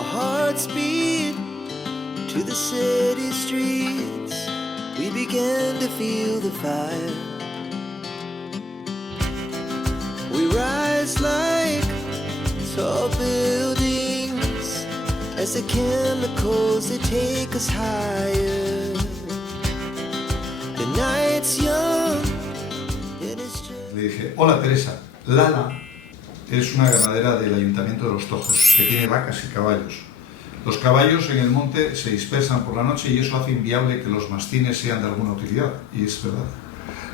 our hearts beat to the city streets. We began to feel the fire. We rise like tall buildings as the chemicals they take us higher. The night's young and it's just... Le dije, hola Teresa, Lala es una ganadera del Ayuntamiento de Los Tojos, que tiene vacas y caballos. Los caballos en el monte se dispersan por la noche y eso hace inviable que los mastines sean de alguna utilidad, y es verdad.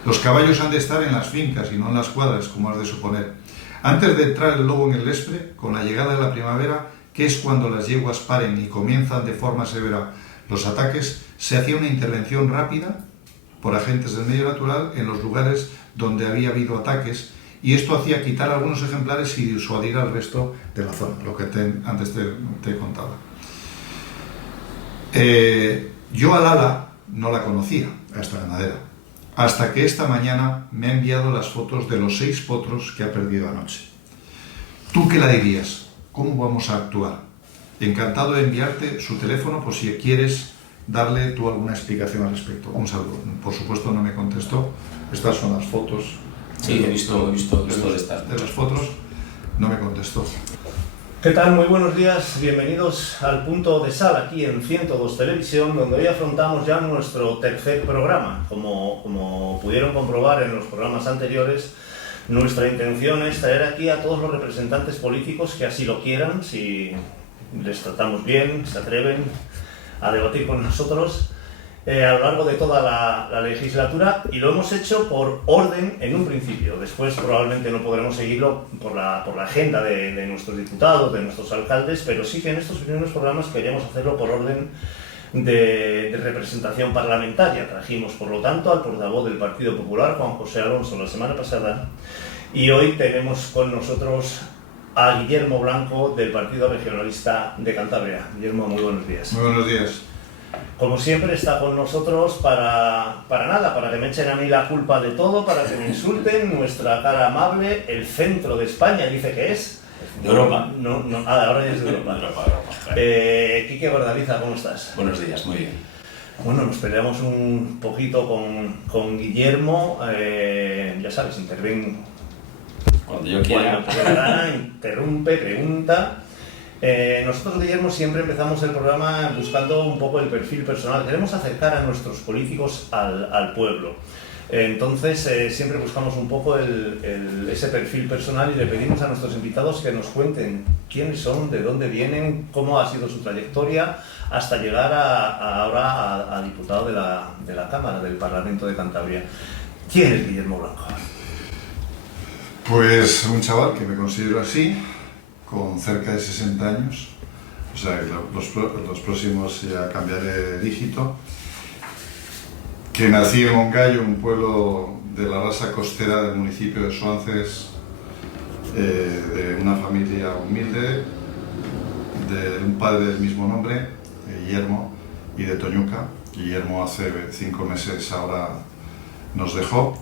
Los caballos han de estar en las fincas y no en las cuadras, como has de suponer. Antes de entrar el lobo en el Lespre, con la llegada de la primavera, que es cuando las yeguas paren y comienzan de forma severa los ataques, se hacía una intervención rápida por agentes del medio natural en los lugares donde había habido ataques, y esto hacía quitar algunos ejemplares y disuadir al resto de la zona, lo que antes te contaba. Yo a Lala no la conocía, a esta ganadera, hasta que esta mañana me ha enviado las fotos de los 6 potros que ha perdido anoche. ¿Tú qué la dirías? ¿Cómo vamos a actuar? Encantado de enviarte su teléfono por si quieres darle tú alguna explicación al respecto. Un saludo. Por supuesto no me contestó. Estas son las fotos. Sí, he visto de estas. De las fotos no me contestó. ¿Qué tal? Muy buenos días, bienvenidos al Punto de Sal, aquí en 102 Televisión, donde hoy afrontamos ya nuestro tercer programa. Como pudieron comprobar en los programas anteriores, nuestra intención es traer aquí a todos los representantes políticos que así lo quieran, si les tratamos bien, se atreven a debatir con nosotros a lo largo de toda la legislatura, y lo hemos hecho por orden en un principio. Después probablemente no podremos seguirlo por la agenda de nuestros diputados, de nuestros alcaldes, pero sí que en estos primeros programas queríamos hacerlo por orden de representación parlamentaria. Trajimos, por lo tanto, al portavoz del Partido Popular, Juan José Alonso, la semana pasada, y hoy tenemos con nosotros a Guillermo Blanco, del Partido Regionalista de Cantabria. Guillermo, muy buenos días. Muy buenos días. Como siempre está con nosotros para que me echen a mí la culpa de todo, para que me insulten, nuestra cara amable, el centro de España, dice que es... De Europa. Ahora ya es de Europa. Quique Gordaliza, ¿cómo estás? Buenos días, muy bien. Bueno, nos peleamos un poquito con Guillermo, ya sabes, interven cuando yo quiera. Interrumpe, pregunta. Nosotros, Guillermo, siempre empezamos el programa buscando un poco el perfil personal. Queremos acercar a nuestros políticos al pueblo. Entonces, siempre buscamos un poco ese perfil personal y le pedimos a nuestros invitados que nos cuenten quiénes son, de dónde vienen, cómo ha sido su trayectoria, hasta llegar ahora a diputado de la Cámara del Parlamento de Cantabria. ¿Quién es Guillermo Blanco? Pues un chaval que me considero así, con cerca de 60 años, o sea que los próximos ya cambiaré de dígito, que nací en Mongallo, un pueblo de la rasa costera del municipio de Suances, de una familia humilde, de un padre del mismo nombre, Guillermo, y de Toñuca. Guillermo hace 5 meses ahora nos dejó,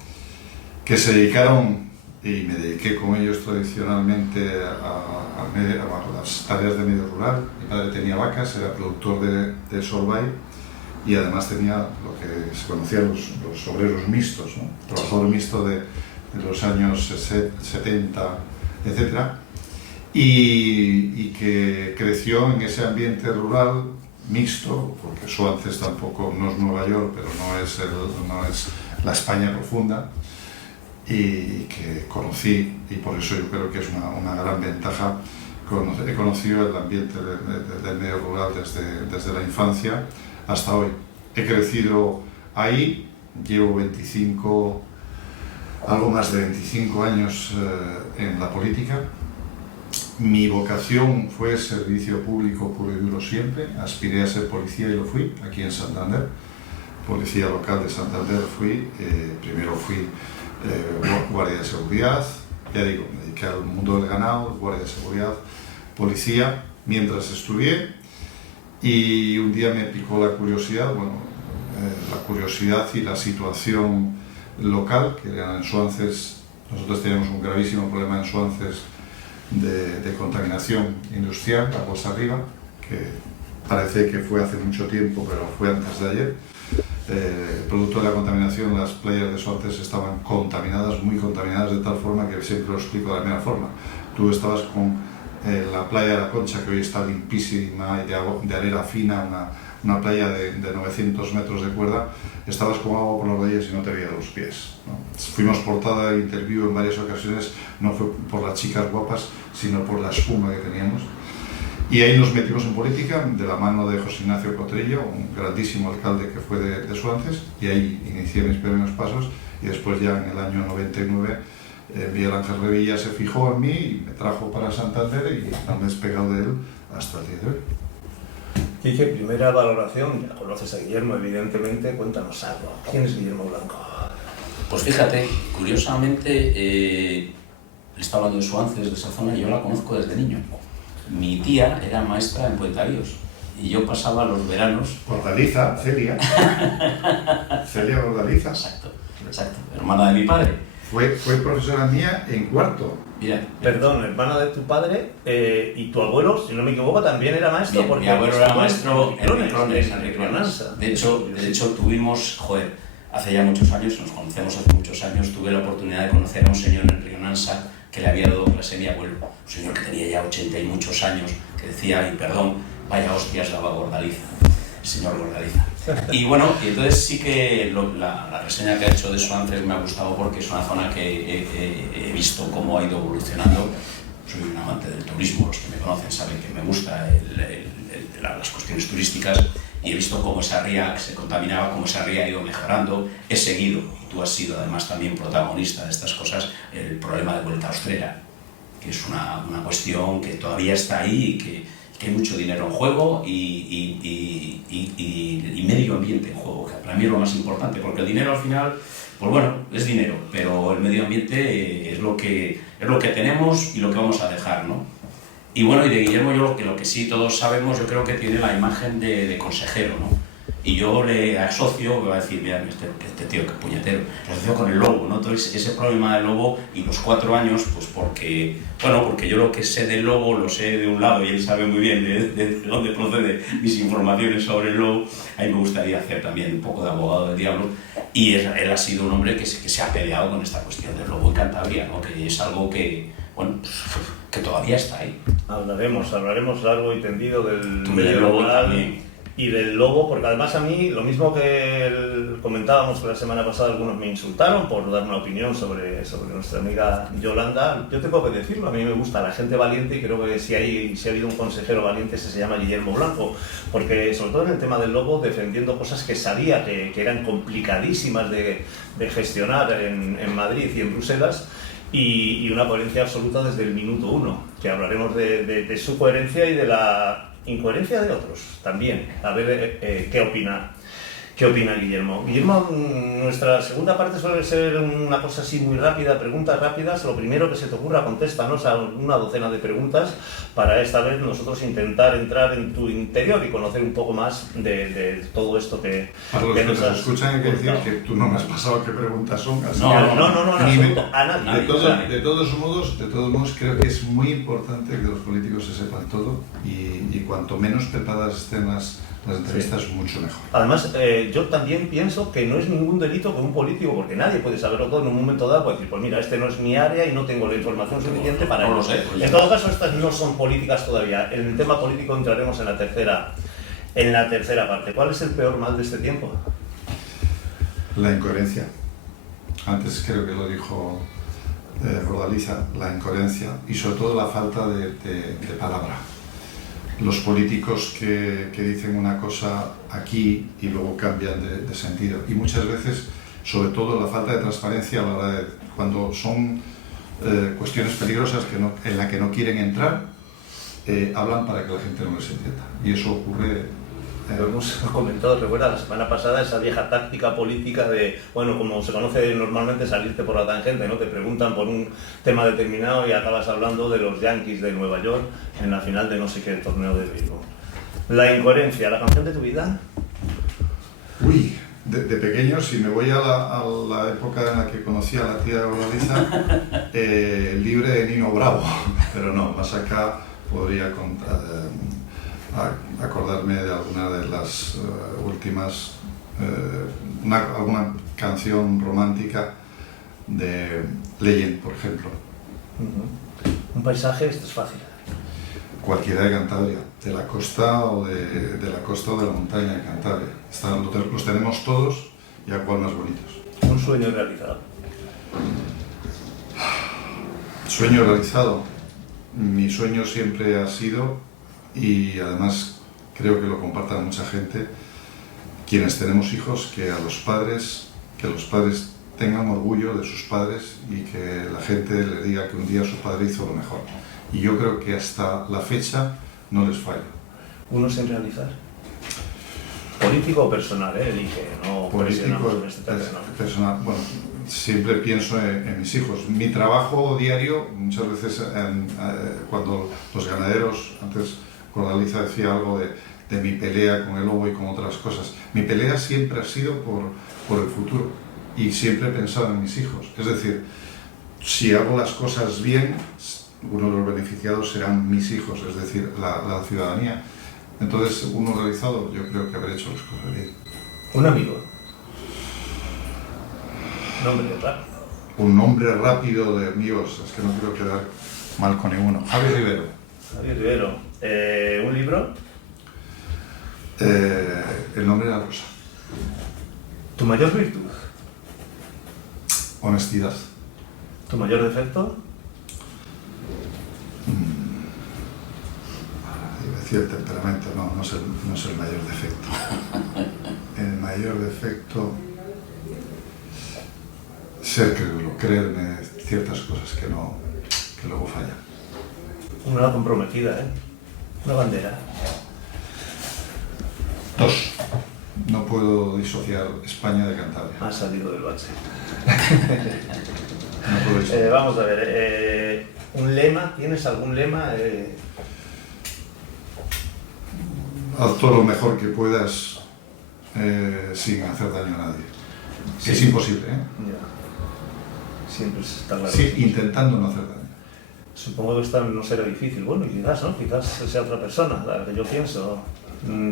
que se dedicaron, y me dediqué con ellos tradicionalmente a las tareas de medio rural. Mi padre tenía vacas, era productor de Solvay, y además tenía lo que se conocían los obreros mixtos, ¿no? Trabajador mixto de los años 70, etc. Y que creció en ese ambiente rural mixto, porque Suances tampoco no es Nueva York, pero no es la España profunda, y que conocí, y por eso yo creo que es una gran ventaja. He conocido el ambiente del medio rural desde la infancia hasta hoy. He crecido ahí, llevo algo más de 25 años en la política. Mi vocación fue servicio público puro y duro siempre. Aspiré a ser policía y lo fui, aquí en Santander. Policía local de Santander fui. Primero fui guardia de seguridad, ya digo, me dediqué al mundo del ganado, guardia de seguridad, policía, mientras estudié, y un día me picó la curiosidad, la curiosidad y la situación local, que eran en Suances. Nosotros teníamos un gravísimo problema en Suances de contaminación industrial, aguas arriba, que parece que fue hace mucho tiempo, pero fue antes de ayer. Producto de la contaminación, las playas de Suances estaban contaminadas, muy contaminadas, de tal forma que siempre lo explico de la misma forma. Tú estabas con la playa de la Concha, que hoy está limpísima y de arena fina, una playa de 900 metros de cuerda, estabas con agua por las rodillas y no te veías los pies, ¿no? Fuimos portada de interview en varias ocasiones, no fue por las chicas guapas, sino por la espuma que teníamos. Y ahí nos metimos en política, de la mano de José Ignacio Cotrillo, un grandísimo alcalde que fue de Suances, y ahí inicié mis primeros pasos, y después ya en el año 99 Miguel Ángel Revilla se fijó en mí y me trajo para Santander y no me he despegado de él hasta el día de hoy. Quique, primera valoración, ya conoces a Guillermo, evidentemente, cuéntanos algo. ¿Quién es Guillermo Blanco? Pues fíjate, curiosamente, él está hablando de Suances, de esa zona, y yo la conozco desde niño. Mi tía era maestra en Puentaríos y yo pasaba los veranos... Gordaliza, Celia. Celia Gordaliza. Exacto, hermana de mi padre. Fue profesora mía en cuarto. Mira, Perdón, hermana de tu padre y tu abuelo, si no me equivoco, también era maestro. mi abuelo era maestro en Micrones. Micronanza. De hecho, tuvimos, hace ya muchos años, nos conocemos hace muchos años, tuve la oportunidad de conocer a un señor en Rionanza que le había dado clase a mi abuelo, un señor que tenía ya 80 y muchos años, que decía, y perdón, vaya hostias daba Gordaliza, el señor Gordaliza. Y bueno, y entonces sí que la reseña que ha hecho de Suances me ha gustado porque es una zona que he visto cómo ha ido evolucionando. Soy un amante del turismo, los que me conocen saben que me gusta las cuestiones turísticas, y he visto cómo esa ría se contaminaba, cómo esa ría ha ido mejorando. He seguido, y tú has sido además también protagonista de estas cosas, el problema de Vuelta Austrera, que es una cuestión que todavía está ahí y que hay mucho dinero en juego y medio ambiente en juego, que para mí es lo más importante, porque el dinero al final, pues bueno, es dinero, pero el medio ambiente es lo que tenemos y lo que vamos a dejar, ¿no? Y bueno, y de Guillermo yo lo que sí todos sabemos, yo creo que tiene la imagen de consejero, ¿no? Y yo le asocio, me va a decir, mira, este tío que puñetero, lo asocio con el lobo, ¿no? Entonces ese problema del lobo y los 4 años, pues porque yo lo que sé del lobo lo sé de un lado y él sabe muy bien de dónde proceden mis informaciones sobre el lobo. A mí me gustaría hacer también un poco de abogado del diablo, y él ha sido un hombre que se ha peleado con esta cuestión del lobo en Cantabria, ¿no? Que es algo que, bueno, que todavía está ahí. Hablaremos largo y tendido del medio lobo también. Y del lobo, porque además a mí, lo mismo que comentábamos la semana pasada, algunos me insultaron por dar una opinión sobre nuestra amiga Yolanda. Yo tengo que decirlo, a mí me gusta la gente valiente, y creo que si ha habido un consejero valiente, ese se llama Guillermo Blanco, porque sobre todo en el tema del lobo, defendiendo cosas que sabía que eran complicadísimas de gestionar en Madrid y en Bruselas, y una coherencia absoluta desde el minuto 1, que hablaremos de su coherencia y de la incoherencia de otros también. A ver qué opina Guillermo. Guillermo, nuestra segunda parte suele ser una cosa así muy rápida, preguntas rápidas. Lo primero que se te ocurra, contéstanos a una docena de preguntas para esta vez nosotros intentar entrar en tu interior y conocer un poco más de todo esto que para los que nos nos escuchan hay que decir que tú no me has pasado qué preguntas son. Así No, a nadie. De todos modos creo que es muy importante que los políticos se sepan todo, y cuanto menos preparadas estén las entrevistas, mucho mejor. Además, yo también pienso que no es ningún delito que un político, porque nadie puede saberlo todo en un momento dado, puede decir, pues mira, este no es mi área y no tengo la información suficiente para ello. No lo sé. En todo caso, estas no son políticas todavía. En el tema político entraremos en la tercera parte. ¿Cuál es el peor mal de este tiempo? La incoherencia. Antes creo que lo dijo Rodaliza, la incoherencia y sobre todo la falta de palabra. Los políticos que dicen una cosa aquí y luego cambian de sentido, y muchas veces, sobre todo, la falta de transparencia a la hora de cuando son cuestiones peligrosas en la que no quieren entrar, hablan para que la gente no les entienda, y eso ocurre. Lo hemos comentado, recuerda la semana pasada, esa vieja táctica política de, bueno, como se conoce normalmente, salirte por la tangente, ¿no? Te preguntan por un tema determinado y acabas hablando de los Yankees de Nueva York en la final de no sé qué torneo de béisbol. La incoherencia, ¿la canción de tu vida? Uy, de pequeño, si me voy a la época en la que conocí a la tía Gloriza, Libre de Nino Bravo, pero no, más acá podría contar acordarme de alguna de las últimas, alguna canción romántica de Legend, por ejemplo. Un paisaje, esto es fácil. Cualquiera de Cantabria, de la costa o de la costa o de la montaña de Cantabria. Los tenemos todos, y a cuál más bonitos. Un sueño realizado. Sueño realizado. Mi sueño siempre ha sido, y además creo que lo compartan mucha gente, quienes tenemos hijos, que los padres tengan orgullo de sus padres y que la gente le diga que un día su padre hizo lo mejor. Y yo creo que hasta la fecha no les falla. Uno sin realizar. Político o personal, elige, no Político, en este terreno. personal. Bueno, siempre pienso en mis hijos. Mi trabajo diario, muchas veces cuando los ganaderos, antes Cordaliza decía algo de mi pelea con el lobo y con otras cosas. Mi pelea siempre ha sido por el futuro y siempre he pensado en mis hijos. Es decir, si hago las cosas bien, uno de los beneficiados serán mis hijos, es decir, la ciudadanía. Entonces, uno realizado, yo creo que haber hecho las cosas bien. Un amigo. Nombre rápido. Un nombre rápido de amigos, es que no quiero quedar mal con ninguno. Javier Rivero. Javier Rivero. ¿Un libro? El nombre de la rosa. ¿Tu mayor virtud? Honestidad. ¿Tu mayor defecto? Iba a decir el temperamento, no es el mayor defecto. El mayor defecto, ser crédulo, creerme ciertas cosas que luego fallan. Una comprometida, una bandera. 2. No puedo disociar España de Cantabria. Ha salido del bache. No puedo disociar. Vamos a ver, ¿un lema? ¿Tienes algún lema? Haz todo lo mejor que puedas sin hacer daño a nadie. Sí. Es imposible, ¿eh? Ya. Siempre está claro. Sí, intentando no hacer daño. Supongo que esta no será difícil. Bueno, quizás, ¿no? Quizás sea otra persona, la que yo pienso.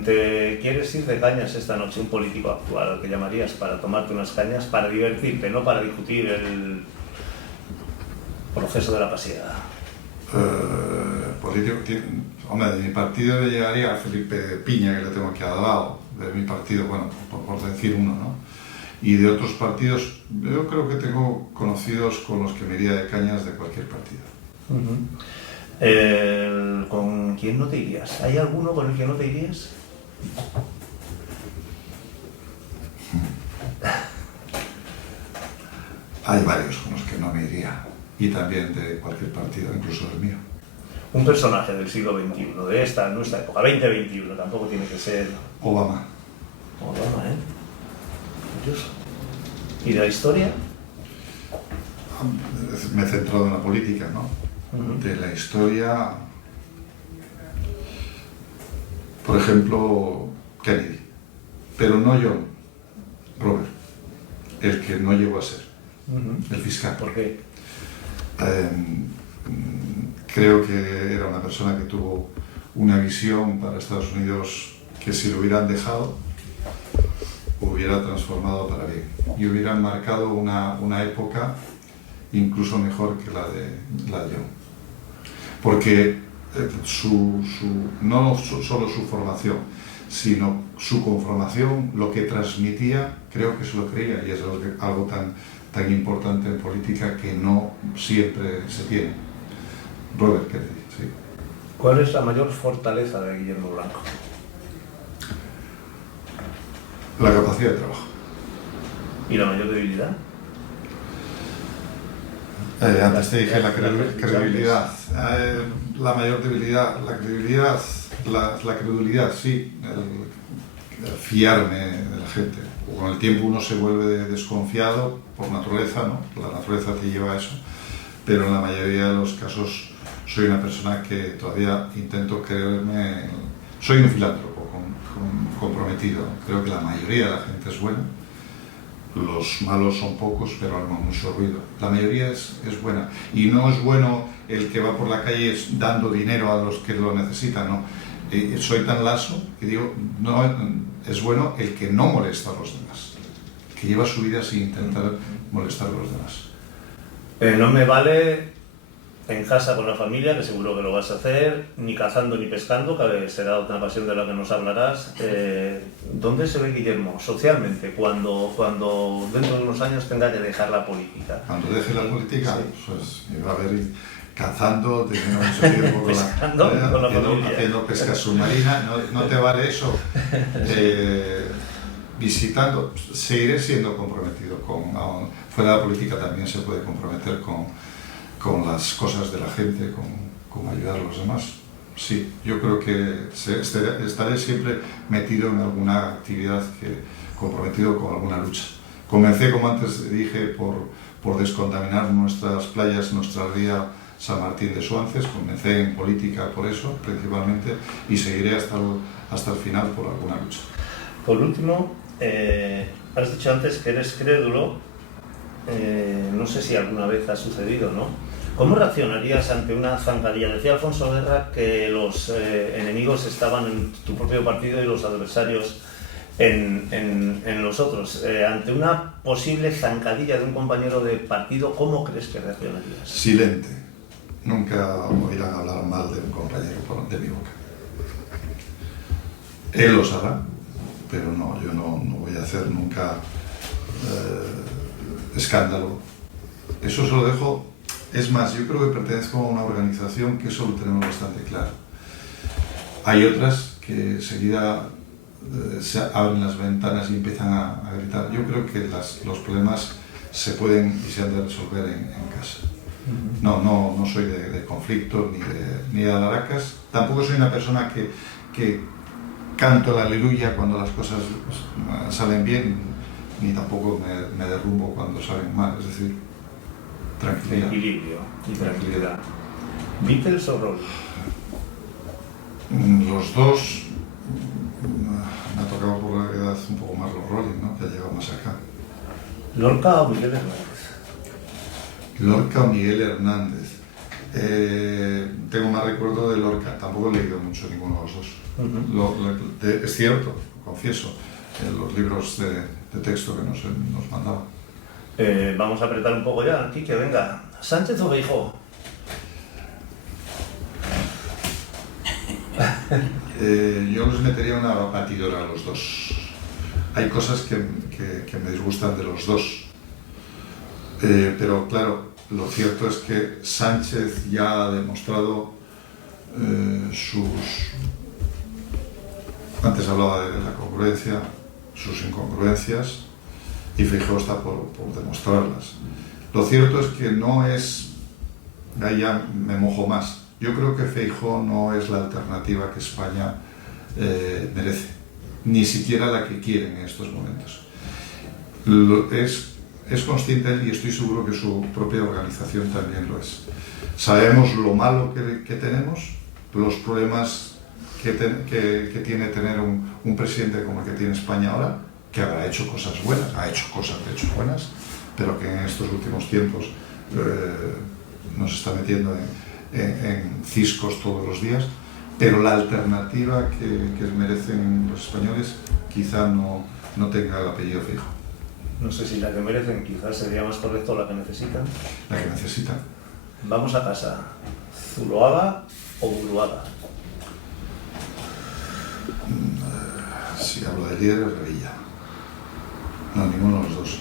¿Te quieres ir de cañas esta noche? Un político actual, al que llamarías para tomarte unas cañas, para divertirte, no para discutir el proceso de la pasiega. Político, hombre, de mi partido llegaría a Felipe Piña, que le tengo aquí al lado. De mi partido, bueno, por decir uno, ¿no? Y de otros partidos, yo creo que tengo conocidos con los que me iría de cañas de cualquier partido. ¿Con quién no te irías? ¿Hay alguno con el que no te irías? Hay varios con los que no me iría, y también de cualquier partido, incluso del mío. Un personaje del siglo XXI, de nuestra época, 2021, tampoco tiene que ser Obama. Obama, curioso. ¿Y de la historia? Me he centrado en la política, ¿no? De la historia, por ejemplo, Kennedy, pero no John, Robert, el que no llegó a ser, el fiscal. ¿Por qué? Creo que era una persona que tuvo una visión para Estados Unidos que, si lo hubieran dejado, hubiera transformado para bien y hubieran marcado una época incluso mejor que la de John. Porque no solo su formación, sino su conformación, lo que transmitía, creo que se lo creía, y es algo tan importante en política que no siempre se tiene. Robert Kennedy, sí. ¿Cuál es la mayor fortaleza de Guillermo Blanco? La capacidad de trabajo. ¿Y la mayor debilidad? Antes te dije la credibilidad. La mayor debilidad, la credulidad, sí. El fiarme de la gente. Con el tiempo uno se vuelve desconfiado por naturaleza, ¿no? La naturaleza te lleva a eso. Pero en la mayoría de los casos soy una persona que todavía intento creerme. Soy un filántropo comprometido. Creo que la mayoría de la gente es buena. Los malos son pocos, pero arman mucho ruido. La mayoría es buena. Y no es bueno el que va por la calle dando dinero a los que lo necesitan, ¿no? soy tan laso que digo, no es bueno el que no molesta a los demás, que lleva su vida sin intentar molestar a los demás. No me vale en casa con la familia, que seguro que lo vas a hacer, ni cazando ni pescando, que será otra pasión de la que nos hablarás. ¿Dónde se ve Guillermo socialmente cuando dentro de unos años tenga que dejar la política? Cuando deje la política, Sí. pues me va a ver cazando, teniendo mucho tiempo Pescando con la familia. haciendo pesca submarina. No te vale eso. Visitando, seguiré siendo comprometido fuera de la política también se puede comprometer con las cosas de la gente, con ayudar a los demás. Sí, yo creo que estaré siempre metido en alguna actividad, comprometido con alguna lucha. Comencé, como antes dije, por descontaminar nuestras playas, nuestra ría San Martín de Suances. Comencé en política por eso, principalmente, y seguiré hasta el final por alguna lucha. Por último, has dicho antes que eres crédulo. No sé si alguna vez ha sucedido, ¿no? ¿Cómo reaccionarías ante una zancadilla? Decía Alfonso Guerra que los enemigos estaban en tu propio partido y los adversarios en los otros. Ante una posible zancadilla de un compañero de partido, ¿cómo crees que reaccionarías? Silente. Nunca oirán hablar mal de un compañero de mi boca. Él lo sabrá, pero no, yo no voy a hacer nunca escándalo. Eso se lo dejo. Es más, yo creo que pertenezco a una organización que eso lo tenemos bastante claro. Hay otras que enseguida se abren las ventanas y empiezan a gritar. Yo creo que los problemas se pueden y se han de resolver en casa. No soy de conflictos ni de alaracas. Tampoco soy una persona que canto el aleluya cuando las cosas salen bien, ni tampoco me derrumbo cuando salen mal. Es decir, tranquilidad. Equilibrio y tranquilidad. ¿Beatles o Rolling? Los dos. Me ha tocado por la edad un poco más los Rolling, ¿no? Que ha llegado más acá. ¿Lorca o Miguel Hernández? Lorca o Miguel Hernández. Tengo más recuerdo de Lorca, tampoco he leído mucho ninguno de los dos. Es cierto, confieso, los libros de texto que nos mandaban. Vamos a apretar un poco ya, Quique, venga. ¿Sánchez o Feijóo? Yo los metería una batidora a los dos. Hay cosas que me disgustan de los dos. Pero claro, lo cierto es que Sánchez ya ha demostrado antes hablaba de la congruencia, sus incongruencias, y Feijóo está por demostrarlas. Lo cierto es que no es, ahí ya me mojo más, yo creo que Feijóo no es la alternativa que España merece, ni siquiera la que quiere en estos momentos. Es consciente él y estoy seguro que su propia organización también lo es. Sabemos lo malo que tenemos, los problemas que tiene tener un presidente como el que tiene España ahora, que habrá hecho cosas buenas, ha hecho cosas de hecho buenas, pero que en estos últimos tiempos nos está metiendo en ciscos todos los días, pero la alternativa que merecen los españoles quizá no tenga el apellido Feijóo. No sé si la que merecen, quizás sería más correcto la que necesitan. La que necesitan. Vamos a casa. ¿Zuloaga o Buruaga? Si hablo de líderes, Revilla. No, ninguno de los dos.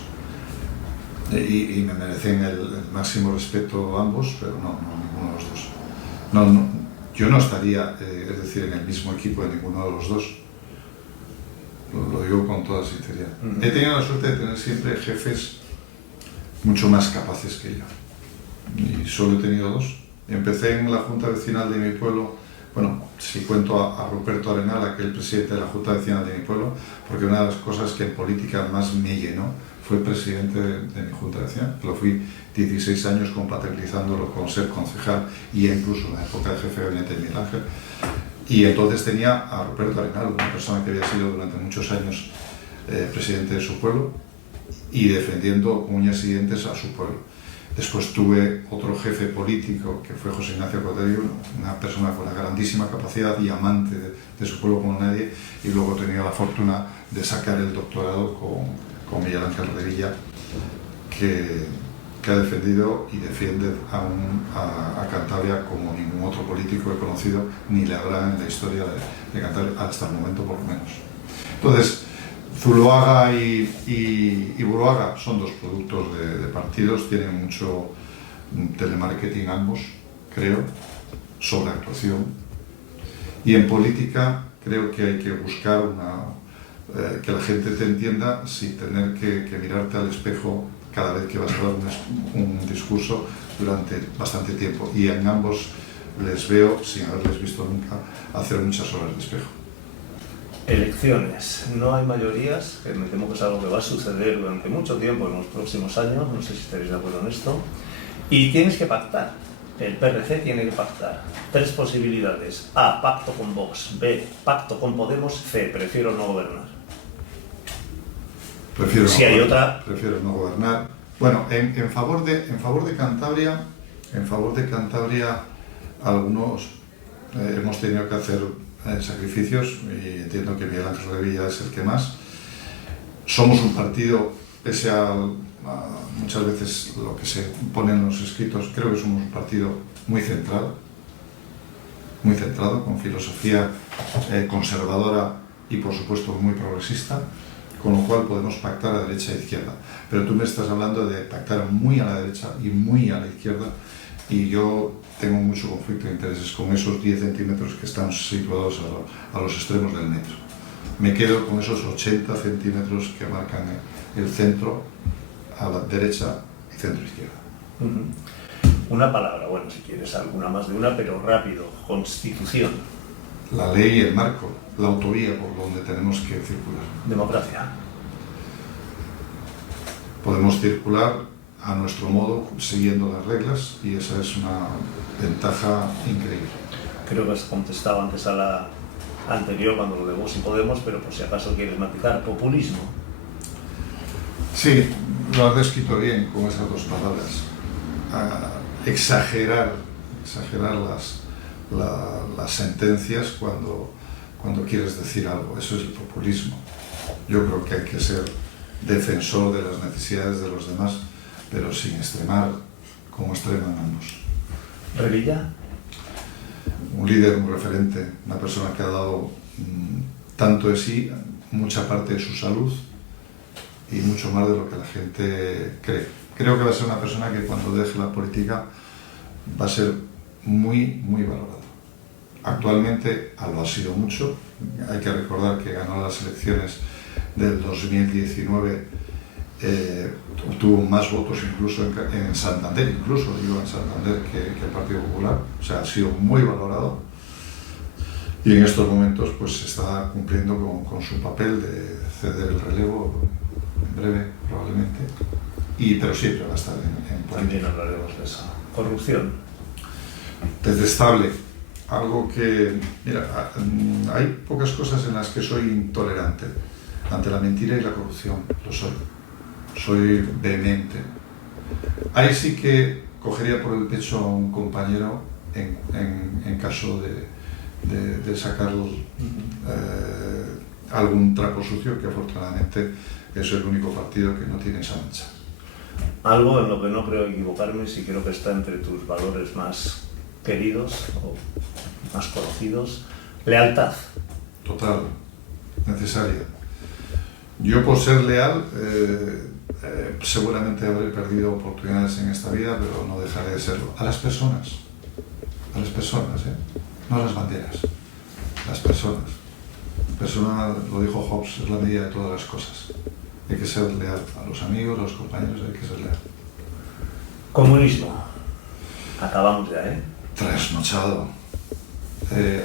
Y me merecen el máximo respeto ambos, pero no, ninguno de los dos. Yo no estaría, es decir, en el mismo equipo de ninguno de los dos. Lo digo con toda sinceridad. He tenido la suerte de tener siempre jefes mucho más capaces que yo. Y solo he tenido dos. Empecé en la Junta Vecinal de mi pueblo. Bueno, si cuento a Ruperto Arenal, aquel presidente de la Junta Vecinal de mi pueblo, porque una de las cosas que en política más me llenó fue presidente de mi Junta Vecinal. Lo fui 16 años compatibilizándolo con ser concejal y incluso en la época de jefe de gabinete de Miguel Ángel. Y entonces tenía a Ruperto Arenal, una persona que había sido durante muchos años presidente de su pueblo y defendiendo con uñas y dientes a su pueblo. Después tuve otro jefe político que fue José Ignacio Cotello, una persona con una grandísima capacidad y amante de su pueblo como nadie, y luego he tenido la fortuna de sacar el doctorado con Miguel Ángel Revilla, que ha defendido y defiende a Cantabria como ningún otro político he conocido, ni le habrá en la historia de Cantabria, hasta el momento por lo menos. Entonces, Zuloaga y Buruaga son dos productos de partidos, tienen mucho telemarketing ambos, creo, sobre actuación. Y en política creo que hay que buscar que la gente te entienda sin tener que mirarte al espejo cada vez que vas a dar un discurso durante bastante tiempo. Y en ambos les veo, sin haberles visto nunca, hacer muchas horas de espejo. Elecciones. No hay mayorías, que me temo que es algo que va a suceder durante mucho tiempo en los próximos años, no sé si estaréis de acuerdo en esto, y tienes que pactar. El PRC tiene que pactar. 3 posibilidades. A, pacto con Vox. B, pacto con Podemos. C, prefiero no gobernar. Prefiero no gobernar. Bueno, en favor de Cantabria, algunos hemos tenido que hacer sacrificios, y entiendo que Miguel Ángel Revilla es el que más. Somos un partido, pese a muchas veces lo que se pone en los escritos, creo que somos un partido muy centrado, con filosofía conservadora y por supuesto muy progresista, con lo cual podemos pactar a derecha e izquierda. Pero tú me estás hablando de pactar muy a la derecha y muy a la izquierda, y yo tengo mucho conflicto de intereses con esos 10 centímetros que están situados a los extremos del metro. Me quedo con esos 80 centímetros que marcan el centro a la derecha y centro izquierda. Una palabra, bueno, si quieres alguna más de una, pero rápido. Constitución. La ley y el marco, la autovía por donde tenemos que circular. Democracia. Podemos circular a nuestro modo, siguiendo las reglas, y esa es una ventaja increíble. Creo que has contestado antes a la anterior cuando lo de Vox y Podemos, pero por si acaso quieres matizar. Populismo. Sí, lo has descrito bien con esas dos palabras. Exagerar las sentencias cuando quieres decir algo. Eso es el populismo. Yo creo que hay que ser defensor de las necesidades de los demás, pero sin extremar como extreman ambos. Revilla. Un líder, un referente, una persona que ha dado tanto de sí, mucha parte de su salud y mucho más de lo que la gente cree. Creo que va a ser una persona que cuando deje la política va a ser muy, muy valorado. Actualmente lo ha sido mucho. Hay que recordar que ganó las elecciones del 2019, obtuvo más votos incluso en Santander, que el Partido Popular. O sea, ha sido muy valorado. Y en estos momentos pues está cumpliendo con su papel de ceder el relevo en breve, probablemente. Pero siempre va a estar en política. También hablaremos de eso. Corrupción. Detestable. Algo que, mira, hay pocas cosas en las que soy intolerante. Ante la mentira y la corrupción, lo soy. Soy vehemente. Ahí sí que cogería por el pecho a un compañero en caso de sacar algún trapo sucio, que afortunadamente es el único partido que no tiene esa mancha. Algo en lo que no creo equivocarme, si creo que está entre tus valores más queridos o más conocidos. Lealtad. Total, necesaria. Yo, por ser leal, seguramente habré perdido oportunidades en esta vida, pero no dejaré de serlo. A las personas, no a las banderas, las personas. Persona, lo dijo Hobbes, es la medida de todas las cosas. Hay que ser leal a los amigos, a los compañeros, hay que ser leal. Comunismo. Acabamos ya, ¿eh? Trasnochado.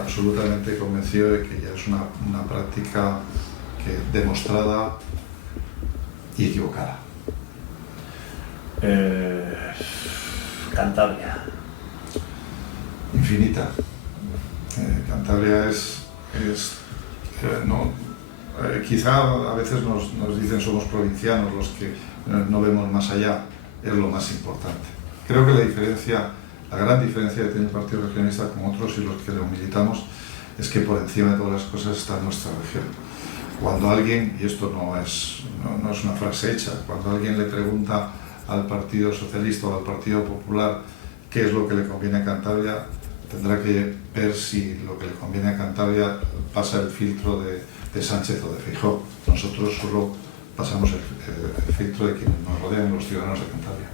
Absolutamente convencido de que ya es una práctica demostrada y equivocada. Cantabria. Infinita. Cantabria quizá a veces nos dicen somos provincianos los que no vemos más allá, es lo más importante. Creo que la gran diferencia que tiene el Partido Regionalista con otros y los que lo militamos es que por encima de todas las cosas está nuestra región. Cuando alguien, y esto no es una frase hecha, cuando alguien le pregunta al Partido Socialista o al Partido Popular qué es lo que le conviene a Cantabria, tendrá que ver si lo que le conviene a Cantabria pasa el filtro de Sánchez o de Feijóo. Nosotros solo pasamos el filtro de quienes nos rodean, los ciudadanos de Cantabria.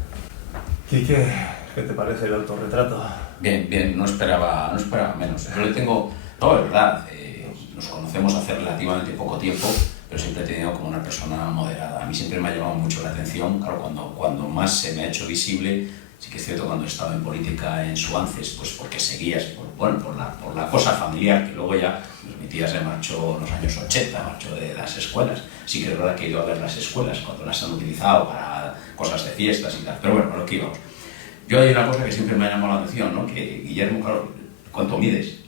Quique, ¿qué te parece el autorretrato? Bien, no esperaba menos. Yo le tengo, no, de verdad, nos conocemos hace relativamente poco tiempo, pero siempre he tenido como una persona moderada. A mí siempre me ha llamado mucho la atención, claro, cuando más se me ha hecho visible, sí que es cierto cuando estaba en política en Suances, pues porque seguías, por la cosa familiar, que luego ya pues, mi tía se marchó en los años 80, marchó de las escuelas. Sí que es verdad que he ido a ver las escuelas cuando las han utilizado para cosas de fiestas y tal, pero bueno, a lo que íbamos. Yo hay una cosa que siempre me ha llamado la atención, ¿no? Que Guillermo, claro, ¿cuánto mides?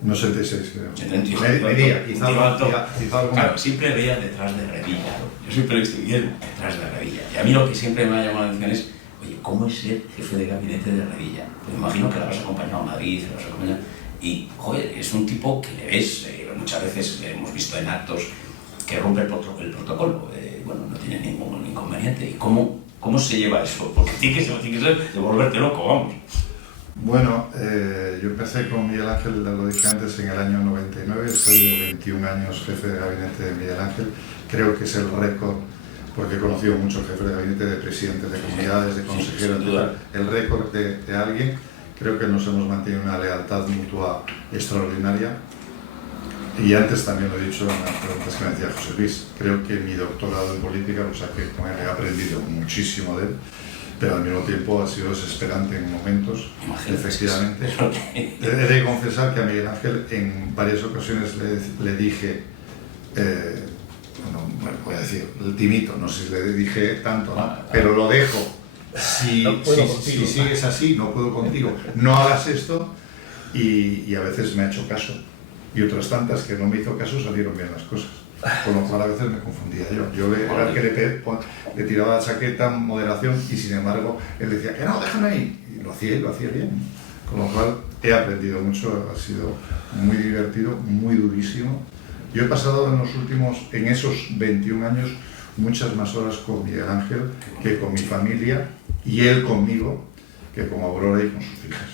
No 76, creo. 78. Medía, quizá algo. Claro, siempre veía detrás de Revilla. Yo siempre he visto Guillermo detrás de Revilla. Y a mí lo que siempre me ha llamado la atención es, oye, ¿cómo es ser jefe de gabinete de Revilla? Pues me imagino que la has acompañado a Madrid, la has acompañado... Y, joder, es un tipo que le ves, muchas veces hemos visto en actos que rompe el protocolo. Bueno, no tiene ningún inconveniente. ¿Y cómo se lleva eso? Porque tiene que ser de volverte loco, vamos. Bueno, yo empecé con Miguel Ángel, lo dije antes, en el año 99, he sido 21 años jefe de gabinete de Miguel Ángel. Creo que es el récord, porque he conocido muchos jefes de gabinete, de presidentes de comunidades, de consejeros, el récord de alguien. Creo que nos hemos mantenido una lealtad mutua extraordinaria. Y antes también lo he dicho en las preguntas que me decía José Luis, creo que mi doctorado en política lo saqué con él, he aprendido muchísimo de él, pero al mismo tiempo ha sido desesperante en momentos, efectivamente. He de confesar que a Miguel Ángel en varias ocasiones le dije, bueno, voy a decir, el timito, no sé si le dije tanto, ¿no? Pero lo dejo. Si sigues así, no puedo contigo, no hagas esto, y a veces me ha hecho caso. Y otras tantas que no me hizo caso salieron bien las cosas, con lo cual a veces me confundía yo era el que le tiraba la chaqueta, moderación, y sin embargo él decía que no, déjame ahí, y lo hacía bien, con lo cual he aprendido mucho, ha sido muy divertido, muy durísimo. Yo he pasado en esos 21 años muchas más horas con Miguel Ángel que con mi familia, y él conmigo, que con Aurora y con sus hijas.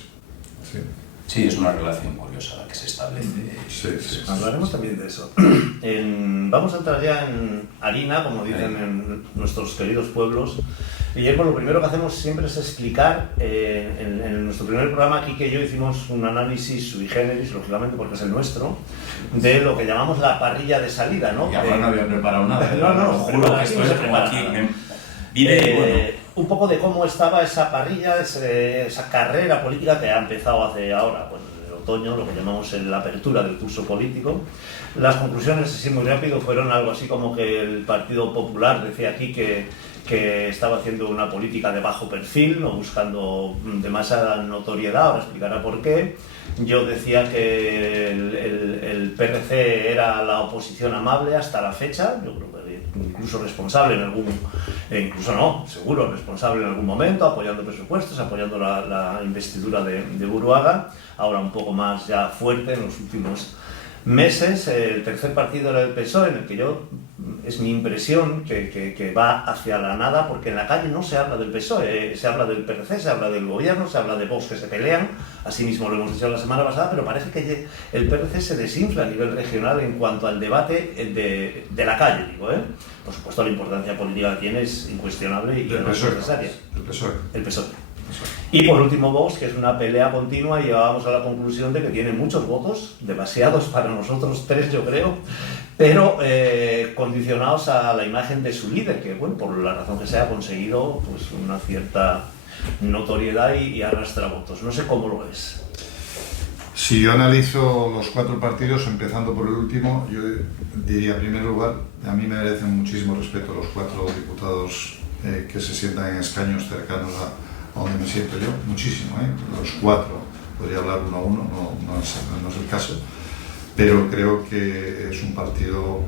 Sí. Sí, es una relación curiosa la que se establece. Sí. Hablaremos también de eso. Vamos a entrar ya en harina, como dicen en nuestros queridos pueblos. Guillermo, lo primero que hacemos siempre es explicar, en nuestro primer programa, Quique y yo hicimos un análisis sui generis, lógicamente porque es el nuestro, de lo que llamamos la parrilla de salida, ¿no? Y ahora no había preparado nada. No, juro que esto es como aquí. Un poco de cómo estaba esa parrilla, esa carrera política que ha empezado hace ahora, pues en el otoño, lo que llamamos la apertura del curso político. Las conclusiones, así muy rápido, fueron algo así como que el Partido Popular decía aquí que estaba haciendo una política de bajo perfil, no buscando demasiada notoriedad, ahora explicará por qué. Yo decía que el PRC era la oposición amable hasta la fecha, yo creo que incluso responsable seguro responsable en algún momento, apoyando presupuestos, apoyando la investidura de Buruaga, ahora un poco más ya fuerte en los últimos meses. El tercer partido era el PSOE, en el que es mi impresión que va hacia la nada, porque en la calle no se habla del PSOE, se habla del PRC, se habla del gobierno, se habla de Vox que se pelean, así mismo lo hemos dicho la semana pasada, pero parece que el PRC se desinfla a nivel regional en cuanto al debate de la calle, digo, ¿eh? Por supuesto, la importancia política que tiene es incuestionable y no es necesaria. El PSOE. Y por último Vox, que es una pelea continua, y llegábamos a la conclusión de que tiene muchos votos, demasiados para nosotros tres yo creo, pero condicionados a la imagen de su líder, que bueno, por la razón que sea ha conseguido pues una cierta notoriedad y arrastra votos. No sé cómo lo ves. Si yo analizo los cuatro partidos, empezando por el último, yo diría en primer lugar, a mí me merecen muchísimo respeto los cuatro diputados que se sientan en escaños cercanos a donde me siento yo, muchísimo, los cuatro, podría hablar uno a uno, no es el caso, pero creo que es un partido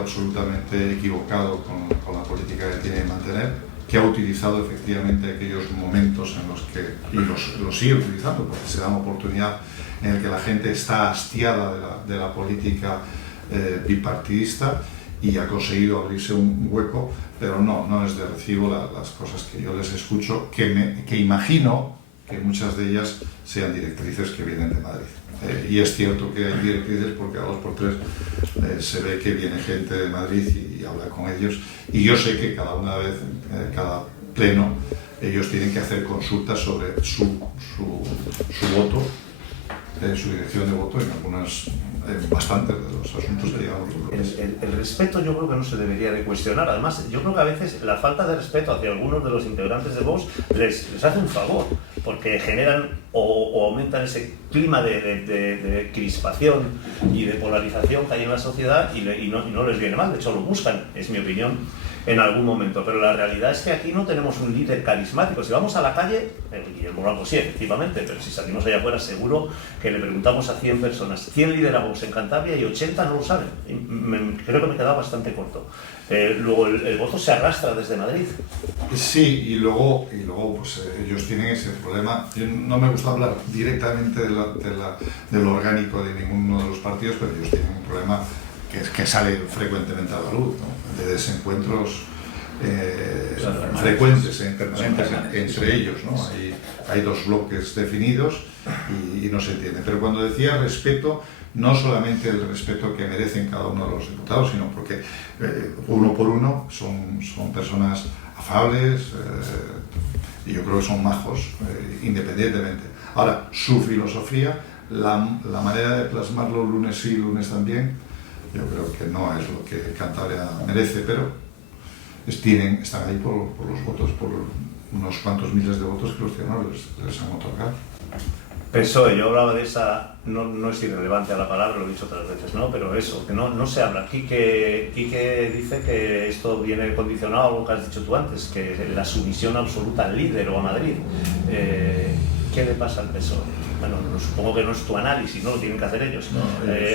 absolutamente equivocado con la política que tiene que mantener, que ha utilizado efectivamente aquellos momentos en los que, y los sigue utilizando, porque se da una oportunidad en el que la gente está hastiada de la política bipartidista, y ha conseguido abrirse un hueco, pero no es de recibo las cosas que yo les escucho, que imagino que muchas de ellas sean directrices que vienen de Madrid. Y es cierto que hay directrices porque a 2x3 se ve que viene gente de Madrid y habla con ellos, y yo sé que cada cada pleno ellos tienen que hacer consultas sobre su voto, su dirección de voto en bastantes de los asuntos que llevamos los bloques. El respeto yo creo que no se debería de cuestionar. Además, yo creo que a veces la falta de respeto hacia algunos de los integrantes de Vox les hace un favor, porque generan o aumentan ese clima de crispación y de polarización que hay en la sociedad, y no les viene mal. De hecho, lo buscan, es mi opinión, en algún momento, pero la realidad es que aquí no tenemos un líder carismático. Si vamos a la calle, Guillermo Blanco sí, efectivamente, pero si salimos allá afuera, seguro que le preguntamos a 100 personas, ¿quién lidera Vox en Cantabria? Y 80 no lo saben. Creo que me he quedado bastante corto. Luego el voto se arrastra desde Madrid. Sí, y luego pues, ellos tienen ese problema. Yo no me gusta hablar directamente de lo orgánico de ninguno de los partidos, pero ellos tienen un problema que sale frecuentemente a la luz, ¿no? De desencuentros frecuentes e permanentes entre ellos, ¿no? Hay dos bloques definidos y no se entiende. Pero cuando decía respeto, no solamente el respeto que merecen cada uno de los diputados, sino porque uno por uno son personas afables, y yo creo que son majos, independientemente. Ahora, su filosofía, la manera de plasmarlo lunes sí, lunes también, yo creo que no es lo que Cantabria merece, pero están ahí por los votos, por unos cuantos miles de votos que los ciudadanos les han otorgado. PSOE, yo hablaba de esa, no es irrelevante a la palabra, lo he dicho otras veces, ¿no? Pero eso, que no se habla. Quique dice que esto viene condicionado a lo que has dicho tú antes, que la sumisión absoluta al líder o a Madrid. ¿Qué le pasa al PSOE? Bueno, supongo que no es tu análisis, no lo tienen que hacer ellos.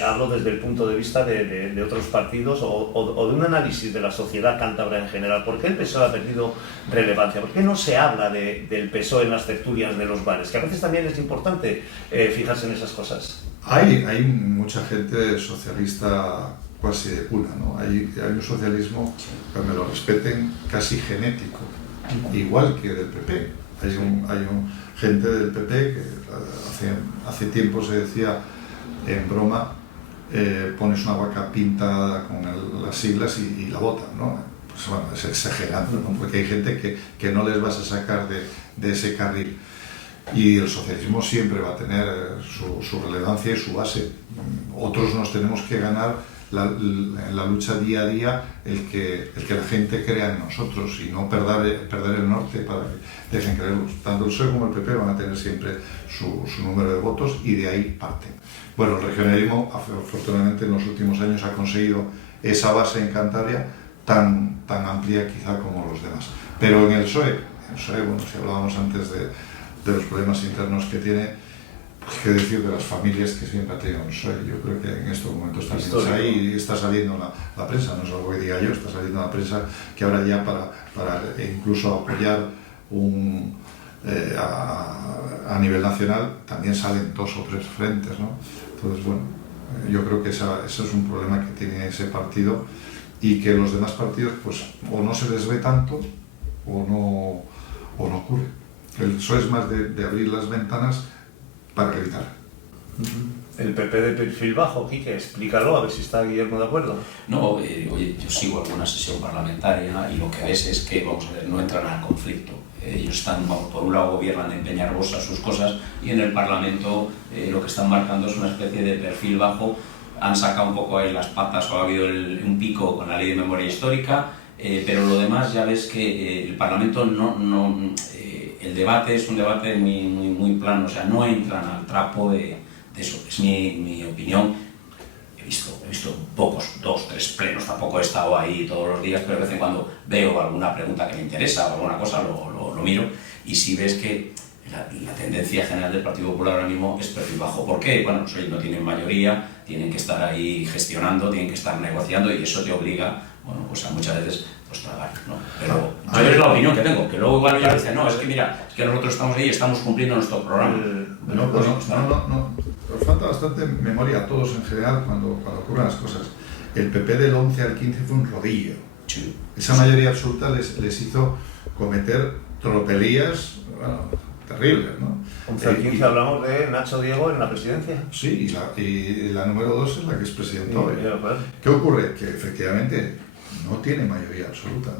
Hablo desde el punto de vista de otros partidos o de un análisis de la sociedad cántabra en general. ¿Por qué el PSOE ha perdido relevancia? ¿Por qué no se habla del PSOE en las tertulias de los bares? Que a veces también es importante fijarse en esas cosas. Hay mucha gente socialista casi de cuna, ¿no? Hay un socialismo, que me lo respeten, casi genético, igual que del PP. Hay gente del PP que hace tiempo se decía en broma, pones una vaca pintada con las siglas y la votan, ¿no? Pues bueno, es exagerando, ¿no? Porque hay gente que no les vas a sacar de ese carril. Y el socialismo siempre va a tener su relevancia y su base. Otros nos tenemos que ganar en la lucha día a día el que la gente crea en nosotros y no perder el norte para que dejen creerlos. Tanto el PSOE como el PP van a tener siempre su número de votos y de ahí parten. Bueno, el regionalismo afortunadamente en los últimos años ha conseguido esa base en Cantabria tan amplia quizá como los demás. Pero en el PSOE, bueno, si hablábamos antes de los problemas internos que tiene, pues qué decir de las familias que siempre ha tenido el PSOE. Yo creo que en estos momentos está saliendo la prensa, no es algo que diga yo, está saliendo la prensa que ahora ya para incluso apoyar a nivel nacional también salen 2 o 3 frentes, ¿no? Entonces, bueno, yo creo que eso es un problema que tiene ese partido y que los demás partidos pues o no se les ve tanto o no ocurre. El PSOE es más de abrir las ventanas para gritar. El PP de perfil bajo, Quique, explícalo, a ver si está Guillermo de acuerdo. No, oye, yo sigo alguna sesión parlamentaria y lo que ves es que, vamos a ver, no entran al conflicto. Ellos están, por un lado, gobiernan en Peñarrosa sus cosas y en el Parlamento lo que están marcando es una especie de perfil bajo. Han sacado un poco ahí las patas o ha habido un pico con la ley de memoria histórica, pero lo demás ya ves que el Parlamento el debate es un debate muy plano, o sea, no entran al trapo de eso. Es mi opinión. He visto pocos, 2, 3 plenos, tampoco he estado ahí todos los días, pero de vez en cuando veo alguna pregunta que me interesa o alguna cosa, lo miro, y si ves que la tendencia general del Partido Popular ahora mismo es perfil bajo. ¿Por qué? Bueno, pues no tienen mayoría, tienen que estar ahí gestionando, tienen que estar negociando y eso te obliga, bueno, pues a muchas veces pues tragar, ¿no? Pero yo es la opinión que tengo, que luego igual ya dicen, no, es que mira, es que nosotros estamos ahí y estamos cumpliendo nuestro programa. No, pues no. Nos falta bastante memoria a todos en general cuando ocurren las cosas. El PP del 11 al 15 fue un rodillo. Sí. Esa mayoría absoluta les hizo cometer tropelías, bueno, terribles, ¿no? 11 al 15 hablamos de Nacho Diego en la presidencia. Sí, y la número 2 es la que es presidenta hoy. Claro. ¿Qué ocurre? Que efectivamente no tiene mayoría absoluta.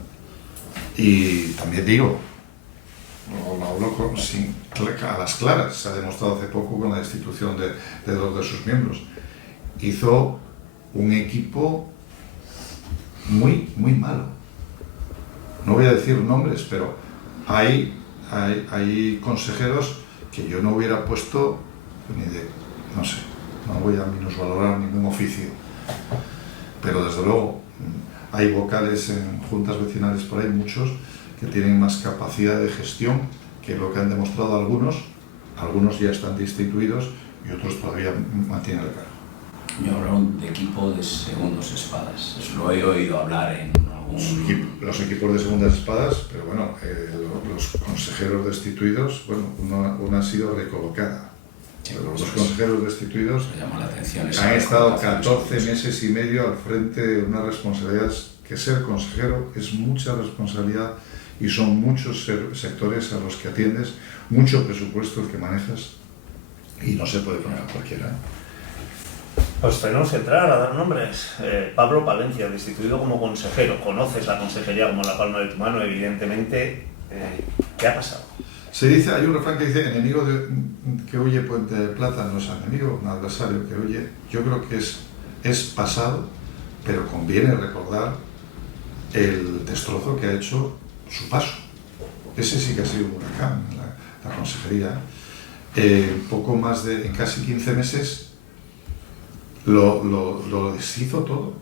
Y también digo, lo hablo a las claras, se ha demostrado hace poco con la destitución de 2 de sus miembros. Hizo un equipo muy, muy malo. No voy a decir nombres, pero hay consejeros que yo no hubiera puesto ni de, no sé, no voy a minusvalorar ningún oficio, pero desde luego hay vocales en juntas vecinales por ahí, muchos que tienen más capacidad de gestión que lo que han demostrado algunos ya están destituidos y otros todavía mantienen el cargo. Yo hablo de equipo de segundos espadas, eso lo he oído hablar en algún... Los equipos de segundas espadas, pero bueno, los consejeros destituidos, bueno, una ha sido recolocada. Pero los consejeros destituidos me llama la atención han estado 14 meses y medio al frente de unas responsabilidades que ser consejero es mucha responsabilidad y son muchos sectores a los que atiendes, mucho presupuesto el que manejas y no se puede poner a cualquiera. Pues tenemos que entrar a dar nombres. Pablo Palencia, destituido como consejero. Conoces la consejería como la palma de tu mano, evidentemente. ¿Qué ha pasado? Se dice, hay un refrán que dice, enemigo que huye Puente de Plata no es enemigo, un adversario que huye. Yo creo que es pasado, pero conviene recordar el destrozo que ha hecho su paso. Ese sí que ha sido un huracán, la consejería. Poco más en casi 15 meses lo deshizo todo.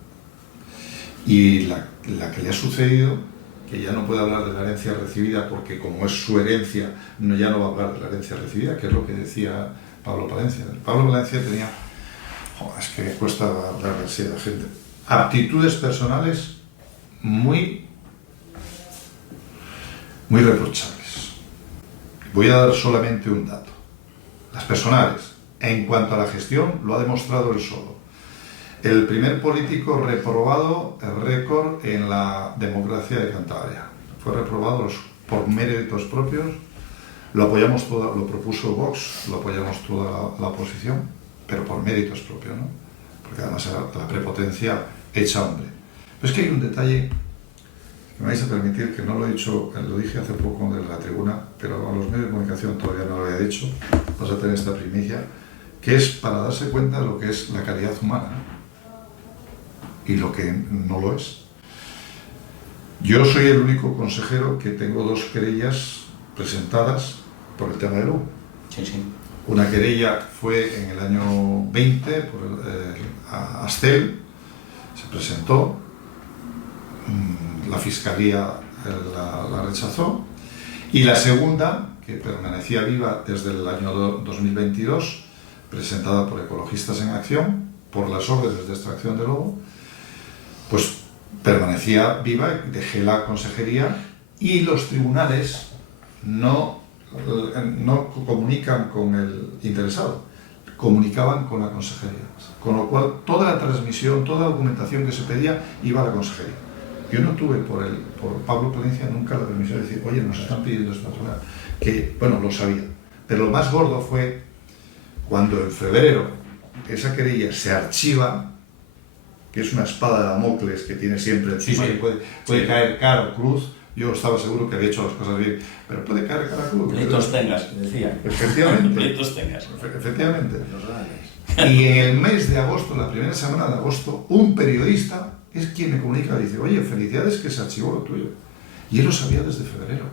Y la que le ha sucedido, que ya no puede hablar de la herencia recibida porque como es su herencia, ya no va a hablar de la herencia recibida, que es lo que decía Pablo Palencia. Pablo Palencia tenía, es que cuesta hablar así de la gente, aptitudes personales muy reprochables. Voy a dar solamente un dato. Las personales, en cuanto a la gestión, lo ha demostrado él solo. El primer político reprobado, el récord en la democracia de Cantabria. Fue reprobado por méritos propios, lo propuso Vox, lo apoyamos toda la oposición, pero por méritos propios, ¿no? Porque además era la prepotencia hecha hombre. Pero es que hay un detalle que me vais a permitir, que no lo he dicho, lo dije hace poco desde la tribuna, pero a los medios de comunicación todavía no lo había dicho, vas a tener esta primicia, que es para darse cuenta de lo que es la calidad humana, ¿no? Y lo que no lo es. Yo soy el único consejero que tengo 2 querellas presentadas por el tema del humo. Sí, sí. Una querella fue en el año 20 por a Astel, se presentó, la Fiscalía la rechazó, y la segunda, que permanecía viva desde el año 2022, presentada por Ecologistas en Acción, por las órdenes de extracción de lobo, pues permanecía viva, dejé la consejería y los tribunales no comunican con el interesado, comunicaban con la consejería. Con lo cual, toda la transmisión, toda la documentación que se pedía iba a la consejería. Yo no tuve por Pablo Palencia nunca la permisión de decir, oye, nos están pidiendo esta zona, que, bueno, lo sabía. Pero lo más gordo fue cuando en febrero esa querella se archiva, que es una espada de Damocles que tiene siempre encima, sí, que puede caer cara o cruz. Yo estaba seguro que había hecho las cosas bien, pero puede caer cara o cruz. Pleitos tengas, decía. Efectivamente. Pleitos tengas. Efectivamente. Y en el mes de agosto, la primera semana de agosto, un periodista es quien me comunica y dice, oye, felicidades que se archivó lo tuyo. Y él lo sabía desde febrero.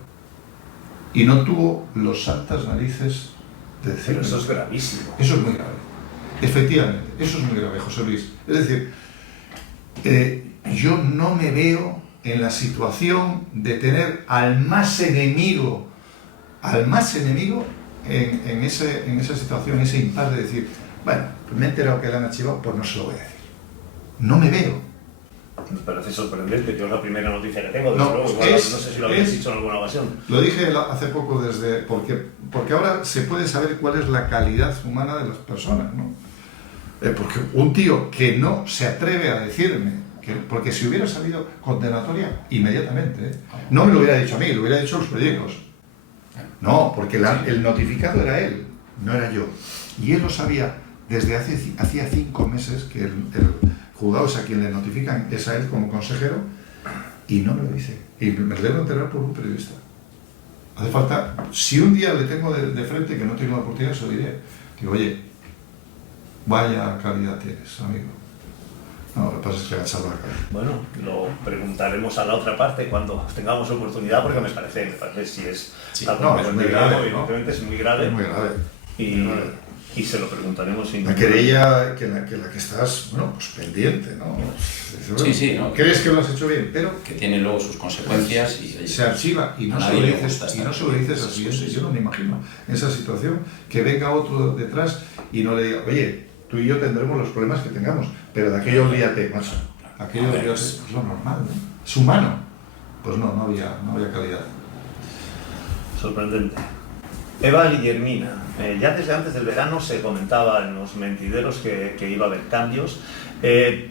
Y no tuvo los santas narices de decirlo. Pero eso es gravísimo. Eso es muy grave. Efectivamente, eso es muy grave, José Luis. Es decir, yo no me veo en la situación de tener al más enemigo en esa situación, ese impasse de decir, bueno, me he enterado que le han archivado, pues no se lo voy a decir. No me veo. Me parece sorprendente, yo es la primera noticia que tengo, desde No, luego, igual no sé si lo habéis dicho en alguna ocasión. Lo dije hace poco porque ahora se puede saber cuál es la calidad humana de las personas, ¿no? Porque un tío que no se atreve a decirme, porque si hubiera salido condenatoria inmediatamente, no me lo hubiera dicho a mí, lo hubiera dicho a los periódicos. No, porque el notificado era él, no era yo. Y él lo sabía desde hacía 5 meses que el juzgado es a quien le notifican, es a él como consejero, y no me lo dice. Y me lo debo enterar por un periodista. Hace falta, si un día le tengo de frente, que no tengo la oportunidad, se lo diré. Digo, oye, vaya calidad tienes, amigo. No, lo que pasa es que agachar la cabeza. Bueno, lo preguntaremos a la otra parte cuando tengamos oportunidad, porque me parece si es algo es muy grave, evidentemente es muy grave. Es muy grave. Y se lo preguntaremos sin La querella que estás, bueno, pues pendiente, ¿no? Sí, ¿no? ¿Crees que lo has hecho bien? Pero que tiene luego sus consecuencias y se archiva y no se lo dices al siguiente. Yo no me imagino en esa situación que venga otro detrás y no le diga, oye, tú y yo tendremos los problemas que tengamos, pero de aquello olvídate, macho. Aquello olvídate, es lo normal, ¿no? Es humano. Pues no había calidad. Sorprendente. Eva Guillermina, ya desde antes del verano se comentaba en los mentideros que iba a haber cambios.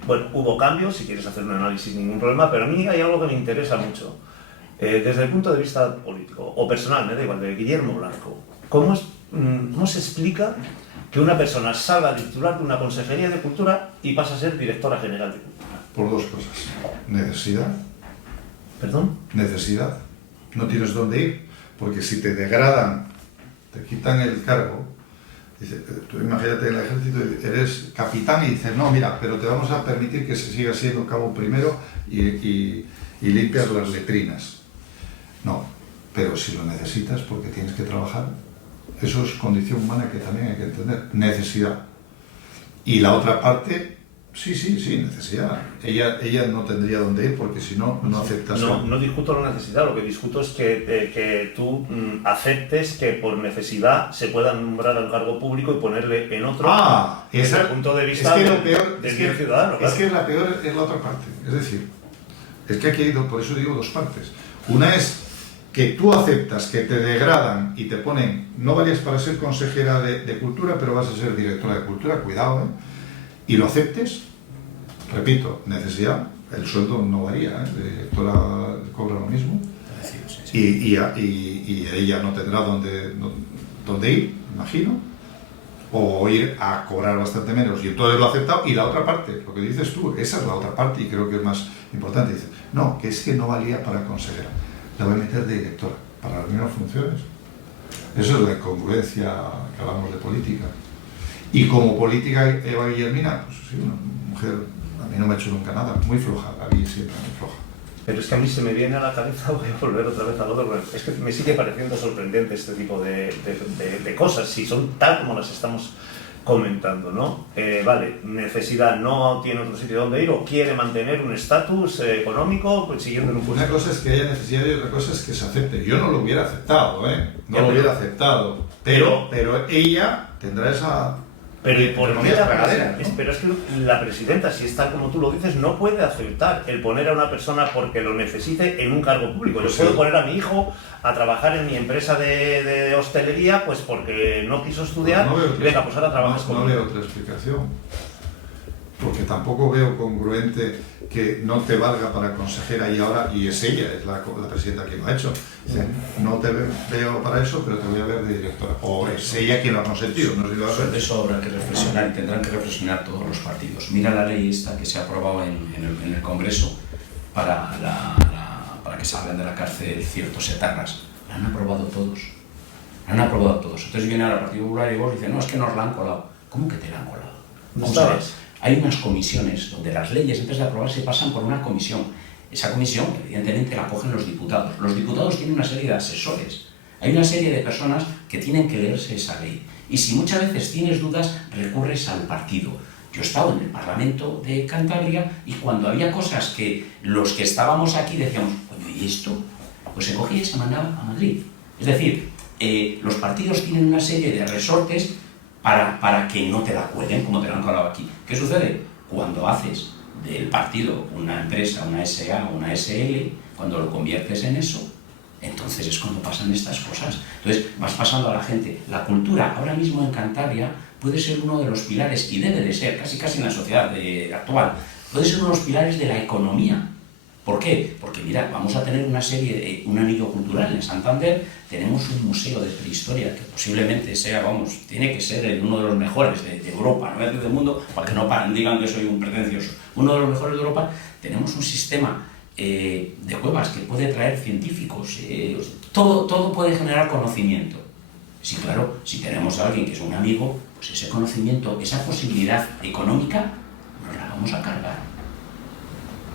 Bueno, hubo cambios, si quieres hacer un análisis ningún problema, pero a mí hay algo que me interesa mucho. Desde el punto de vista político o personal, me da igual, de Guillermo Blanco, ¿cómo se explica que una persona salga de titular de una consejería de cultura y pasa a ser directora general de cultura? Por 2 cosas. Necesidad. ¿Perdón? Necesidad. No tienes dónde ir, porque si te degradan, te quitan el cargo, dice, tú imagínate en el ejército, eres capitán y dices, no, mira, pero te vamos a permitir que se siga siendo cabo primero y limpias las letrinas. No, pero si lo necesitas porque tienes que trabajar, eso es condición humana que también hay que entender, necesidad. Y la otra parte, sí, necesidad. Ella no tendría dónde ir porque si no, no aceptas. No discuto la necesidad, lo que discuto es que tú aceptes que por necesidad se pueda nombrar al cargo público y ponerle en otro desde el punto de vista del bien ciudadano. Claro. Es que la peor es la otra parte. Es decir, es que aquí hay por eso digo 2 partes. Una es que tú aceptas que te degradan y te ponen, no valías para ser consejera de cultura, pero vas a ser directora de cultura, cuidado, y lo aceptes, repito, necesidad, el sueldo no varía, de directora cobra lo mismo, y ella no tendrá dónde ir, imagino, o ir a cobrar bastante menos, y entonces lo ha aceptado, y la otra parte, lo que dices tú, esa es la otra parte, y creo que es más importante, dices, no, que es que no valía para consejera, la voy a meter de directora, para las mismas funciones. Eso es la incongruencia que hablamos de política. Y como política, Eva Guillermina, pues sí, una mujer, a mí no me ha hecho nunca nada, muy floja, la vi siempre muy floja. Pero es que a mí se me viene a la cabeza, voy a volver otra vez al otro, es que me sigue pareciendo sorprendente este tipo de cosas, si son tal como las estamos comentando, ¿no? Vale, necesidad, no tiene otro sitio donde ir o quiere mantener un estatus económico pues, siguiendo en un curso. Una cosa es que haya necesidad y otra cosa es que se acepte. Yo no lo hubiera aceptado, no lo hubiera aceptado, pero ella tendrá esa... Pero es que la presidenta, si es tal como tú lo dices, no puede aceptar el poner a una persona porque lo necesite en un cargo público. Yo puedo poner a mi hijo a trabajar en mi empresa de hostelería pues porque no quiso estudiar y venga, pues ahora trabajas conmigo. No veo otra explicación. Porque tampoco veo congruente que no te valga para consejera y es ella, es la presidenta quien lo ha hecho. Dice, no te veo para eso, pero te voy a ver de directora. O es ella quien lo ha consentido. No sé si lo va a ver. Sobre eso habrá que reflexionar y tendrán que reflexionar todos los partidos. Mira la ley esta que se ha aprobado en el Congreso para que salgan de la cárcel ciertos etarras. La han aprobado todos. La han aprobado todos. Entonces viene ahora el Partido Popular y vos dice, no, es que nos la han colado. ¿Cómo que te la han colado? Vamos a ver. Hay unas comisiones donde las leyes, antes de aprobarse, pasan por una comisión. Esa comisión, evidentemente, la cogen los diputados. Los diputados tienen una serie de asesores. Hay una serie de personas que tienen que leerse esa ley. Y si muchas veces tienes dudas, recurres al partido. Yo he estado en el Parlamento de Cantabria y cuando había cosas que los que estábamos aquí decíamos, oye, ¿y esto? Pues se cogía y se mandaba a Madrid. Es decir, los partidos tienen una serie de resortes para que no te la cuelguen como te la han colado aquí. ¿Qué sucede? Cuando haces del partido una empresa, una SA o una SL, cuando lo conviertes en eso, entonces es cuando pasan estas cosas. Entonces vas pasando a la gente. La cultura ahora mismo en Cantabria puede ser uno de los pilares, y debe de ser, casi en la sociedad actual, puede ser uno de los pilares de la economía. ¿Por qué? Porque mira, vamos a tener un anillo cultural en Santander, tenemos un museo de prehistoria que posiblemente sea, tiene que ser uno de los mejores de Europa, no voy a decir del mundo, para que no digan que soy un pretencioso, uno de los mejores de Europa. Tenemos un sistema de cuevas que puede traer científicos, todo puede generar conocimiento. Sí, claro, si tenemos a alguien que es un amigo, pues ese conocimiento, esa posibilidad económica, nos la vamos a cargar.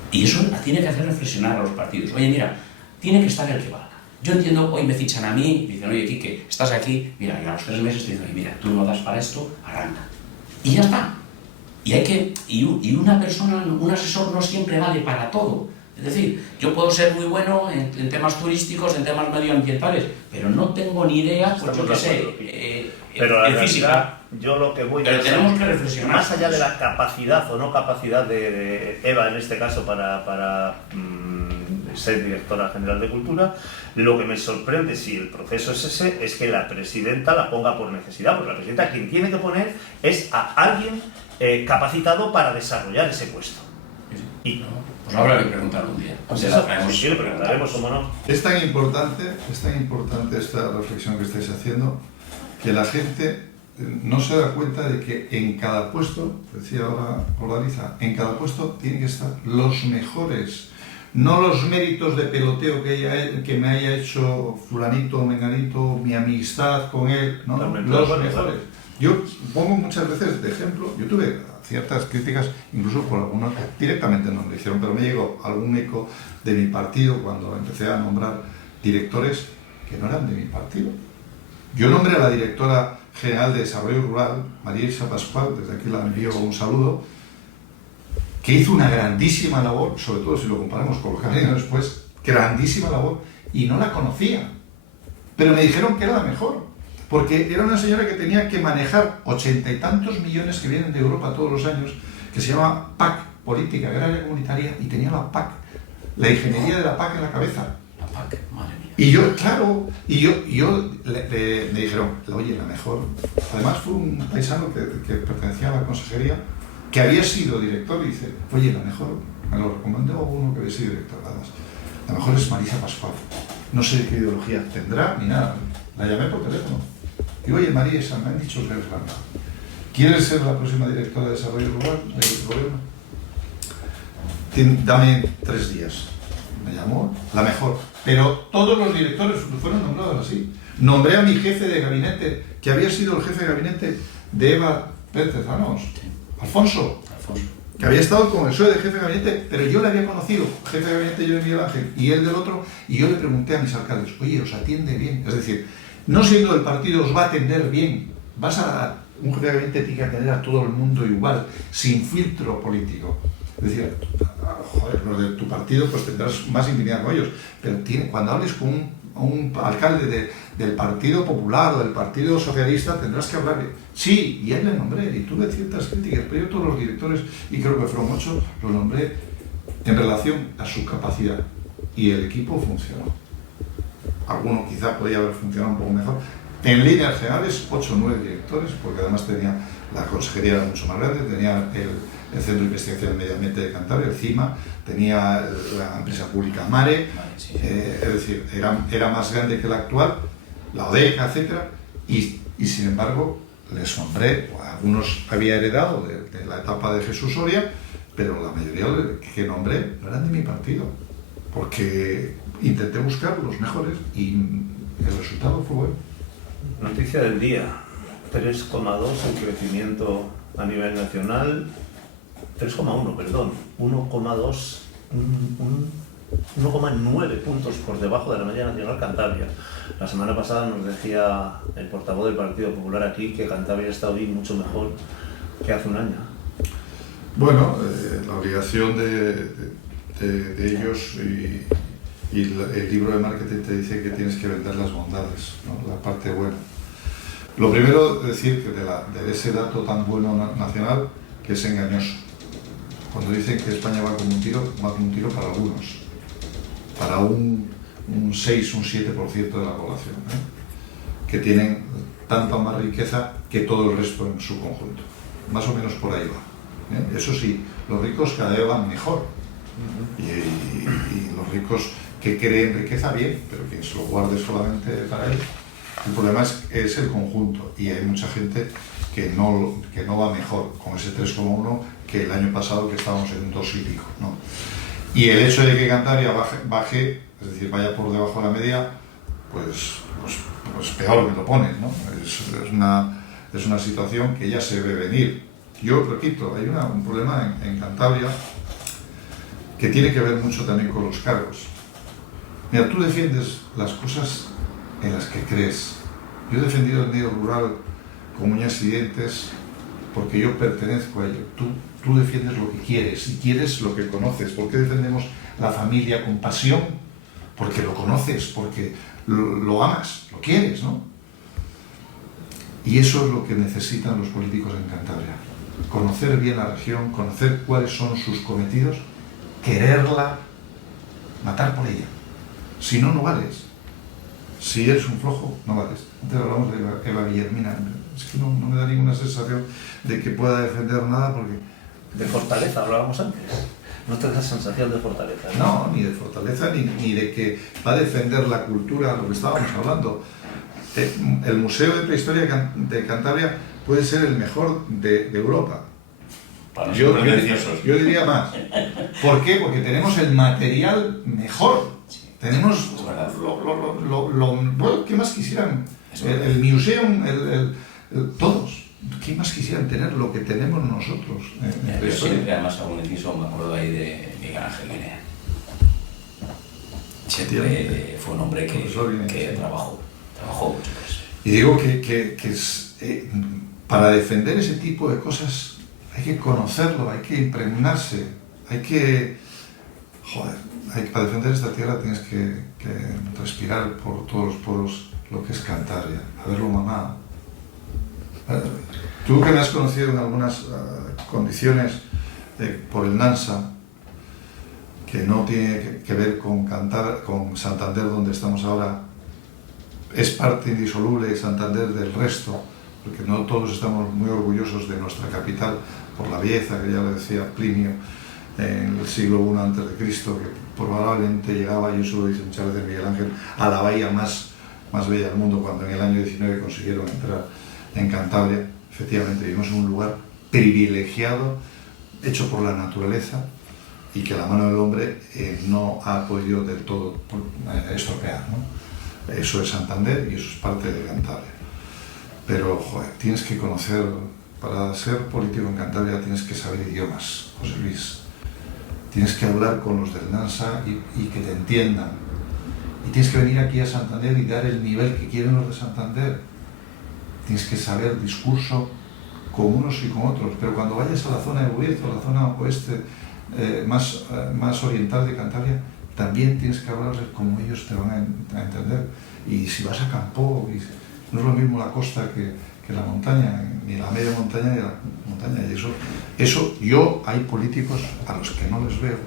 Y eso tiene que hacer reflexionar a los partidos. Oye, mira, tiene que estar el que valga. Yo entiendo, hoy me fichan a mí, y dicen, oye, Quique, estás aquí, mira, y a los 3 meses te dicen, oye, mira, tú no das para esto, arranca. Y ya está. Y una persona, un asesor no siempre vale para todo. Es decir, yo puedo ser muy bueno en temas turísticos, en temas medioambientales, pero no tengo ni idea, pues yo qué sé, pero en física. Yo lo que voy pero tenemos que reflexionar. Más allá de la capacidad o no capacidad de Eva, en este caso, para ser directora general de Cultura, lo que me sorprende, si el proceso es ese, es que la presidenta la ponga por necesidad, porque la presidenta quien tiene que poner es a alguien capacitado para desarrollar ese puesto. Y pues habrá que preguntarlo un día. Pues eso, si le preguntaremos o no. Es tan importante esta reflexión que estáis haciendo, que la gente no se da cuenta de que en cada puesto, decía ahora Olariza, en cada puesto tienen que estar los mejores, no los méritos de peloteo que me haya hecho fulanito o menganito, mi amistad con él, no, los mejores. Yo pongo muchas veces de ejemplo, yo tuve ciertas críticas, incluso por algunos, directamente no me lo hicieron, pero me llegó algún eco de mi partido cuando empecé a nombrar directores que no eran de mi partido. Yo nombré a la directora general de Desarrollo Rural, María Isa Pascual, desde aquí la envío un saludo, que hizo una grandísima labor, sobre todo si lo comparamos con lo que ha venido después, grandísima labor, y no la conocía. Pero me dijeron que era la mejor, porque era una señora que tenía que manejar 80 y tantos millones que vienen de Europa todos los años, que se llama PAC, Política Agraria Comunitaria, y tenía la PAC, la ingeniería de la PAC en la cabeza. La PAC, madre mía. Y yo, claro, me dijeron, oye, la mejor. Además fue un paisano que pertenecía a la consejería, que había sido director, y dice, oye, la mejor, me lo recomendó uno que había sido director, además. La mejor es Marisa Pascual. No sé qué ideología tendrá, ni nada. La llamé por teléfono. Y oye, Marisa, me han dicho que eres la mejor. ¿Quieres ser la próxima directora de Desarrollo Rural del gobierno? Dame 3 días. Me llamó la mejor. Pero todos los directores fueron nombrados así. Nombré a mi jefe de gabinete, que había sido el jefe de gabinete de Eva Pérez Tezanos, Alfonso, que había estado con el PSOE de jefe de gabinete, pero yo le había conocido, jefe de gabinete yo de Miguel Ángel y él del otro, y yo le pregunté a mis alcaldes, oye, ¿os atiende bien? Es decir, no siendo del partido os va a atender bien, un jefe de gabinete tiene que atender a todo el mundo igual, sin filtro político. Es decir, joder, los de tu partido pues tendrás más intimidad con ellos, pero cuando hables con un alcalde del Partido Popular o del Partido Socialista tendrás que hablarle. Sí, y a él le nombré, y tuve ciertas críticas, pero yo todos los directores, y creo que fueron 8, los nombré en relación a su capacidad, y el equipo funcionó. Alguno quizá podía haber funcionado un poco mejor. En líneas generales, 8 o 9 directores, porque además tenía la consejería era mucho más grande, tenía el Centro de Investigación del Medio Ambiente de Cantabria, el CIMA, tenía la empresa pública Mare, es decir, era más grande que la actual, la ODECA, etc. Y sin embargo, les nombré, algunos había heredado de la etapa de Jesús Soria, pero la mayoría que nombré no eran de mi partido, porque intenté buscar los mejores y el resultado fue bueno. Noticia del día, 3,2 el crecimiento a nivel nacional, 3,1, perdón, 1,2, 1,9 puntos por debajo de la media nacional Cantabria. La semana pasada nos decía el portavoz del Partido Popular aquí que Cantabria está hoy mucho mejor que hace un año. Bueno, la obligación de ellos y el libro de marketing te dice que tienes que vender las bondades, ¿no? La parte buena. Lo primero, decir que de ese dato tan bueno nacional, que es engañoso. cuando dicen que España va como un tiro para algunos, para un 6, un 7% de la población, que tienen tanta más riqueza que todo el resto en su conjunto. Más o menos por ahí va. Eso sí, los ricos cada vez van mejor. Y los ricos que creen riqueza, bien, pero quien se lo guarde solamente para él. El problema es el conjunto, y hay mucha gente que no va mejor con ese 3,1 que el año pasado, que estábamos en 2 y pico, ¿no? Y el hecho de que Cantabria baje, es decir, vaya por debajo de la media, pues peor me lo pones, ¿no? Es una situación que ya se ve venir. Yo repito, hay un problema en Cantabria que tiene que ver mucho también con los cargos. Mira, tú defiendes las cosas en las que crees. Yo he defendido el medio rural con uñas y dientes porque yo pertenezco a ello. Tú defiendes lo que quieres y quieres lo que conoces. ¿Por qué defendemos la familia con pasión? Porque lo conoces, porque lo amas, lo quieres, ¿no? Y eso es lo que necesitan los políticos en Cantabria. Conocer bien la región, conocer cuáles son sus cometidos, quererla, matar por ella. Si no, no vales. Si eres un flojo, no vales. Antes hablamos de Eva Guillermina. Es que no me da ninguna sensación de que pueda defender nada porque... De fortaleza hablábamos antes. No te da sensación de fortaleza, ¿no? No, ni de fortaleza, ni de que va a defender la cultura, lo que estábamos hablando. El Museo de Prehistoria de Cantabria puede ser el mejor de Europa. Yo diría más. ¿Por qué? Porque tenemos el material mejor. Tenemos ¿qué más quisieran? El museum, todos. ¿Qué más quisieran tener lo que tenemos nosotros? Yo siempre, además, algún inciso, me acuerdo ahí de Miguel Ángel Guinea. Siempre fue un hombre que trabajó mucho por eso. Y digo que para defender ese tipo de cosas hay que conocerlo, hay que impregnarse, hay que... para defender esta tierra tienes que respirar por todos los poros lo que es Cantabria, haberlo mamado. Tú que me has conocido en algunas condiciones por el NANSA, que no tiene que ver con Santander, donde estamos ahora, es parte indisoluble Santander del resto, porque no todos estamos muy orgullosos de nuestra capital por la belleza, que ya lo decía Plinio, en el siglo I a.C., que probablemente llegaba, y eso lo dice muchas veces Miguel Ángel, a la bahía más bella del mundo, cuando en el año 19 consiguieron entrar en Cantabria. Efectivamente vivimos en un lugar privilegiado, hecho por la naturaleza, y que la mano del hombre no ha podido del todo estropear, ¿no? Eso es Santander y eso es parte de Cantabria. Pero, tienes que conocer, para ser político en Cantabria tienes que saber idiomas, José Luis. Tienes que hablar con los del NANSA y que te entiendan. Y tienes que venir aquí a Santander y dar el nivel que quieren los de Santander. Tienes que saber discurso con unos y con otros, pero cuando vayas a la zona de Bierzo, la zona oeste, más oriental de Cantabria, también tienes que hablarles como ellos te van a entender. Y si vas a Campoo, no es lo mismo la costa que la montaña, ni la media montaña ni la montaña. Y eso hay políticos a los que no les veo.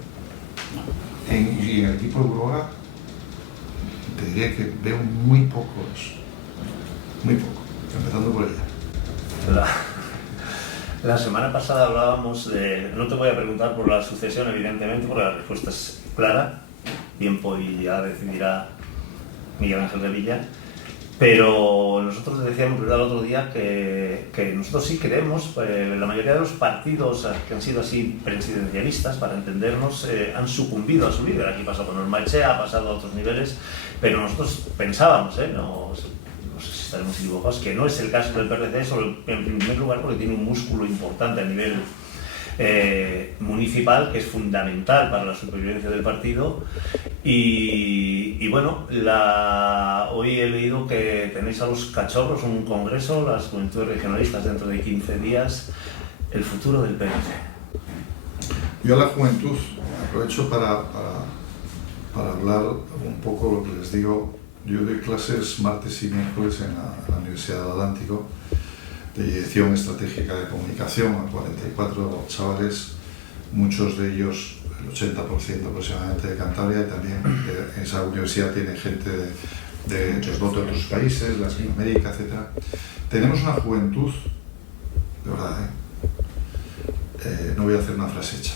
Y en el equipo de Uroga te diría que veo muy pocos, empezando por ella. La semana pasada hablábamos de... No te voy a preguntar por la sucesión, evidentemente, porque la respuesta es clara. Tiempo y ya decidirá Miguel Ángel Revilla. Pero nosotros decíamos el otro día que nosotros sí queremos, la mayoría de los partidos que han sido así presidencialistas, para entendernos, han sucumbido a su líder. Aquí pasó con Norma Echea, ha pasado a otros niveles, pero nosotros pensábamos, no sé si estaremos equivocados, que no es el caso del PRC, solo en primer lugar porque tiene un músculo importante a nivel municipal, que es fundamental para la supervivencia del partido. Y bueno, hoy he leído que tenéis a los cachorros un congreso, las juventudes regionalistas, dentro de 15 días, el futuro del PRC. Yo a la juventud aprovecho para hablar un poco lo que les digo. Yo doy clases martes y miércoles en la Universidad del Atlántico de Dirección Estratégica de Comunicación a 44 chavales muchos de ellos, el 80% aproximadamente de Cantabria, y también esa universidad tiene gente de otros países, Latinoamérica, etc. Tenemos una juventud, de verdad, no voy a hacer una frase hecha,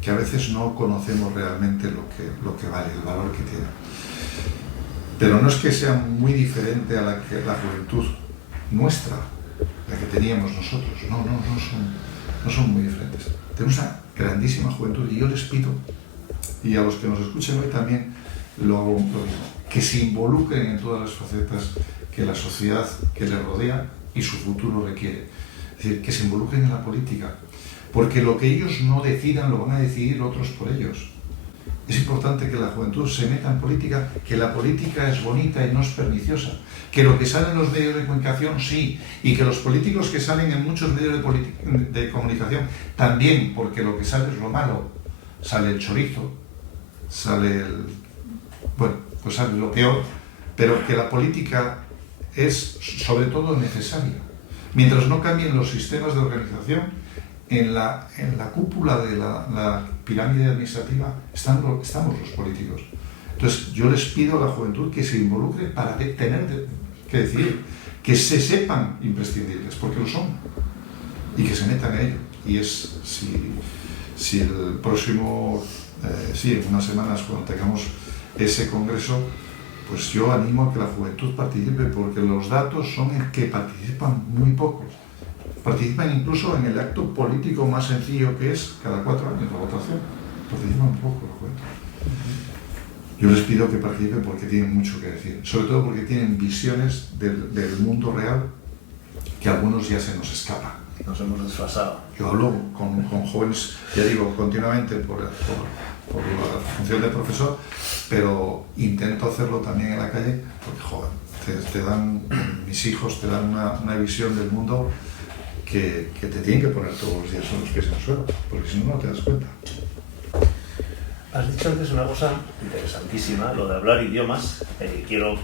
que a veces no conocemos realmente lo que vale, el valor que tiene. Pero no es que sea muy diferente a la juventud nuestra, la que teníamos nosotros, no son muy diferentes. Tenemos una grandísima juventud y yo les pido, y a los que nos escuchen hoy también lo hago un poco, que se involucren en todas las facetas que la sociedad que les rodea y su futuro requiere. Es decir, que se involucren en la política, porque lo que ellos no decidan lo van a decidir otros por ellos. Es importante que la juventud se meta en política, que la política es bonita y no es perniciosa, que lo que sale en los medios de comunicación sí, y que los políticos que salen en muchos medios de comunicación también, porque lo que sale es lo malo, sale el chorizo, sale pues sale lo peor, pero que la política es sobre todo necesaria. Mientras no cambien los sistemas de organización, en la cúpula de la pirámide administrativa estamos los políticos. Entonces yo les pido a la juventud que se involucre para tener que decidir, que se sepan imprescindibles, porque lo son, y que se metan en ello. Y es, si el próximo, en unas semanas, cuando tengamos ese congreso, pues yo animo a que la juventud participe, porque los datos son en que participan muy pocos. Participan incluso en el acto político más sencillo, que es cada 4 años la votación. Participan un poco la juventud. Yo les pido que participen porque tienen mucho que decir, sobre todo porque tienen visiones del mundo real que a algunos ya se nos escapan. Nos hemos desfasado. Yo hablo con jóvenes, ya digo, continuamente por la función de profesor, pero intento hacerlo también en la calle porque, joder, te dan, mis hijos te dan una visión del mundo que te tienen que poner todos los días con los pies en el suelo, porque si no, no te das cuenta. Has dicho antes una cosa interesantísima, lo de hablar idiomas. Quiero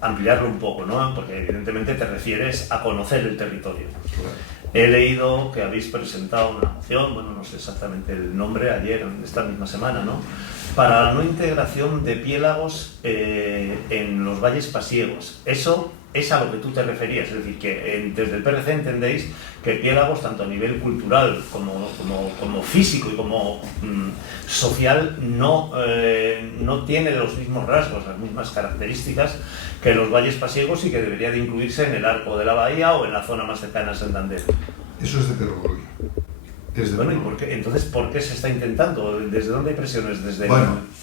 ampliarlo un poco, ¿no? Porque evidentemente te refieres a conocer el territorio. Claro. He leído que habéis presentado una moción, bueno, no sé exactamente el nombre, ayer, esta misma semana, ¿no?, para la no integración de piélagos en los valles pasiegos. Eso es a lo que tú te referías, es decir, que desde el PRC entendéis que piélagos, tanto a nivel cultural como físico y como social, no tiene los mismos rasgos, las mismas características que los valles pasiegos, y que debería de incluirse en el arco de la bahía o en la zona más cercana a Santander. Eso es de perogrullo. Bueno, ¿y por qué? Entonces, ¿por qué se está intentando? ¿Desde dónde hay presiones? ¿Desde el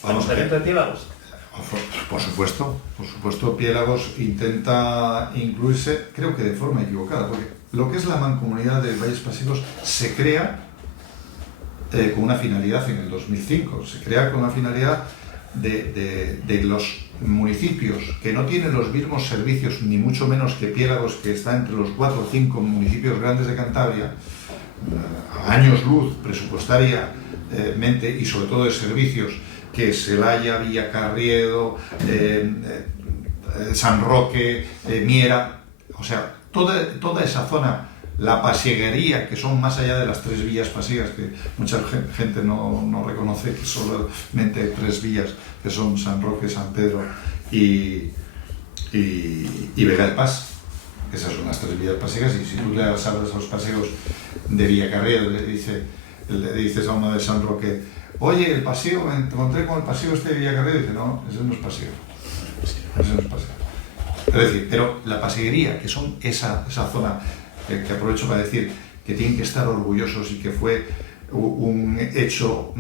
Ayuntamiento de Piélagos? Por supuesto, Piélagos intenta incluirse, creo que de forma equivocada, porque lo que es la mancomunidad de valles pasiegos se crea con una finalidad en el 2005, se crea con una finalidad de los municipios que no tienen los mismos servicios, ni mucho menos que Piélagos, que está entre los 4 o 5 municipios grandes de Cantabria, a años luz presupuestariamente y sobre todo de servicios, que Celaya, Villacarriedo, San Roque, Miera, o sea, toda esa zona, la pasieguería, que son más allá de las 3 villas pasiegas, que mucha gente no reconoce que solamente hay 3 villas, que son San Roque, San Pedro y Vega del Pas. Esas son las 3 villas pasiegas, y si tú le hablas a los paseos de Villacarriedo, le dices a uno de San Roque: oye, el paseo, me encontré con el paseo este de Villacarriedo, y dice: no, ese no es paseo. Ese no es paseo. Es decir, pero la pasieguería, que son esa zona, que aprovecho para decir que tienen que estar orgullosos, y que fue un hecho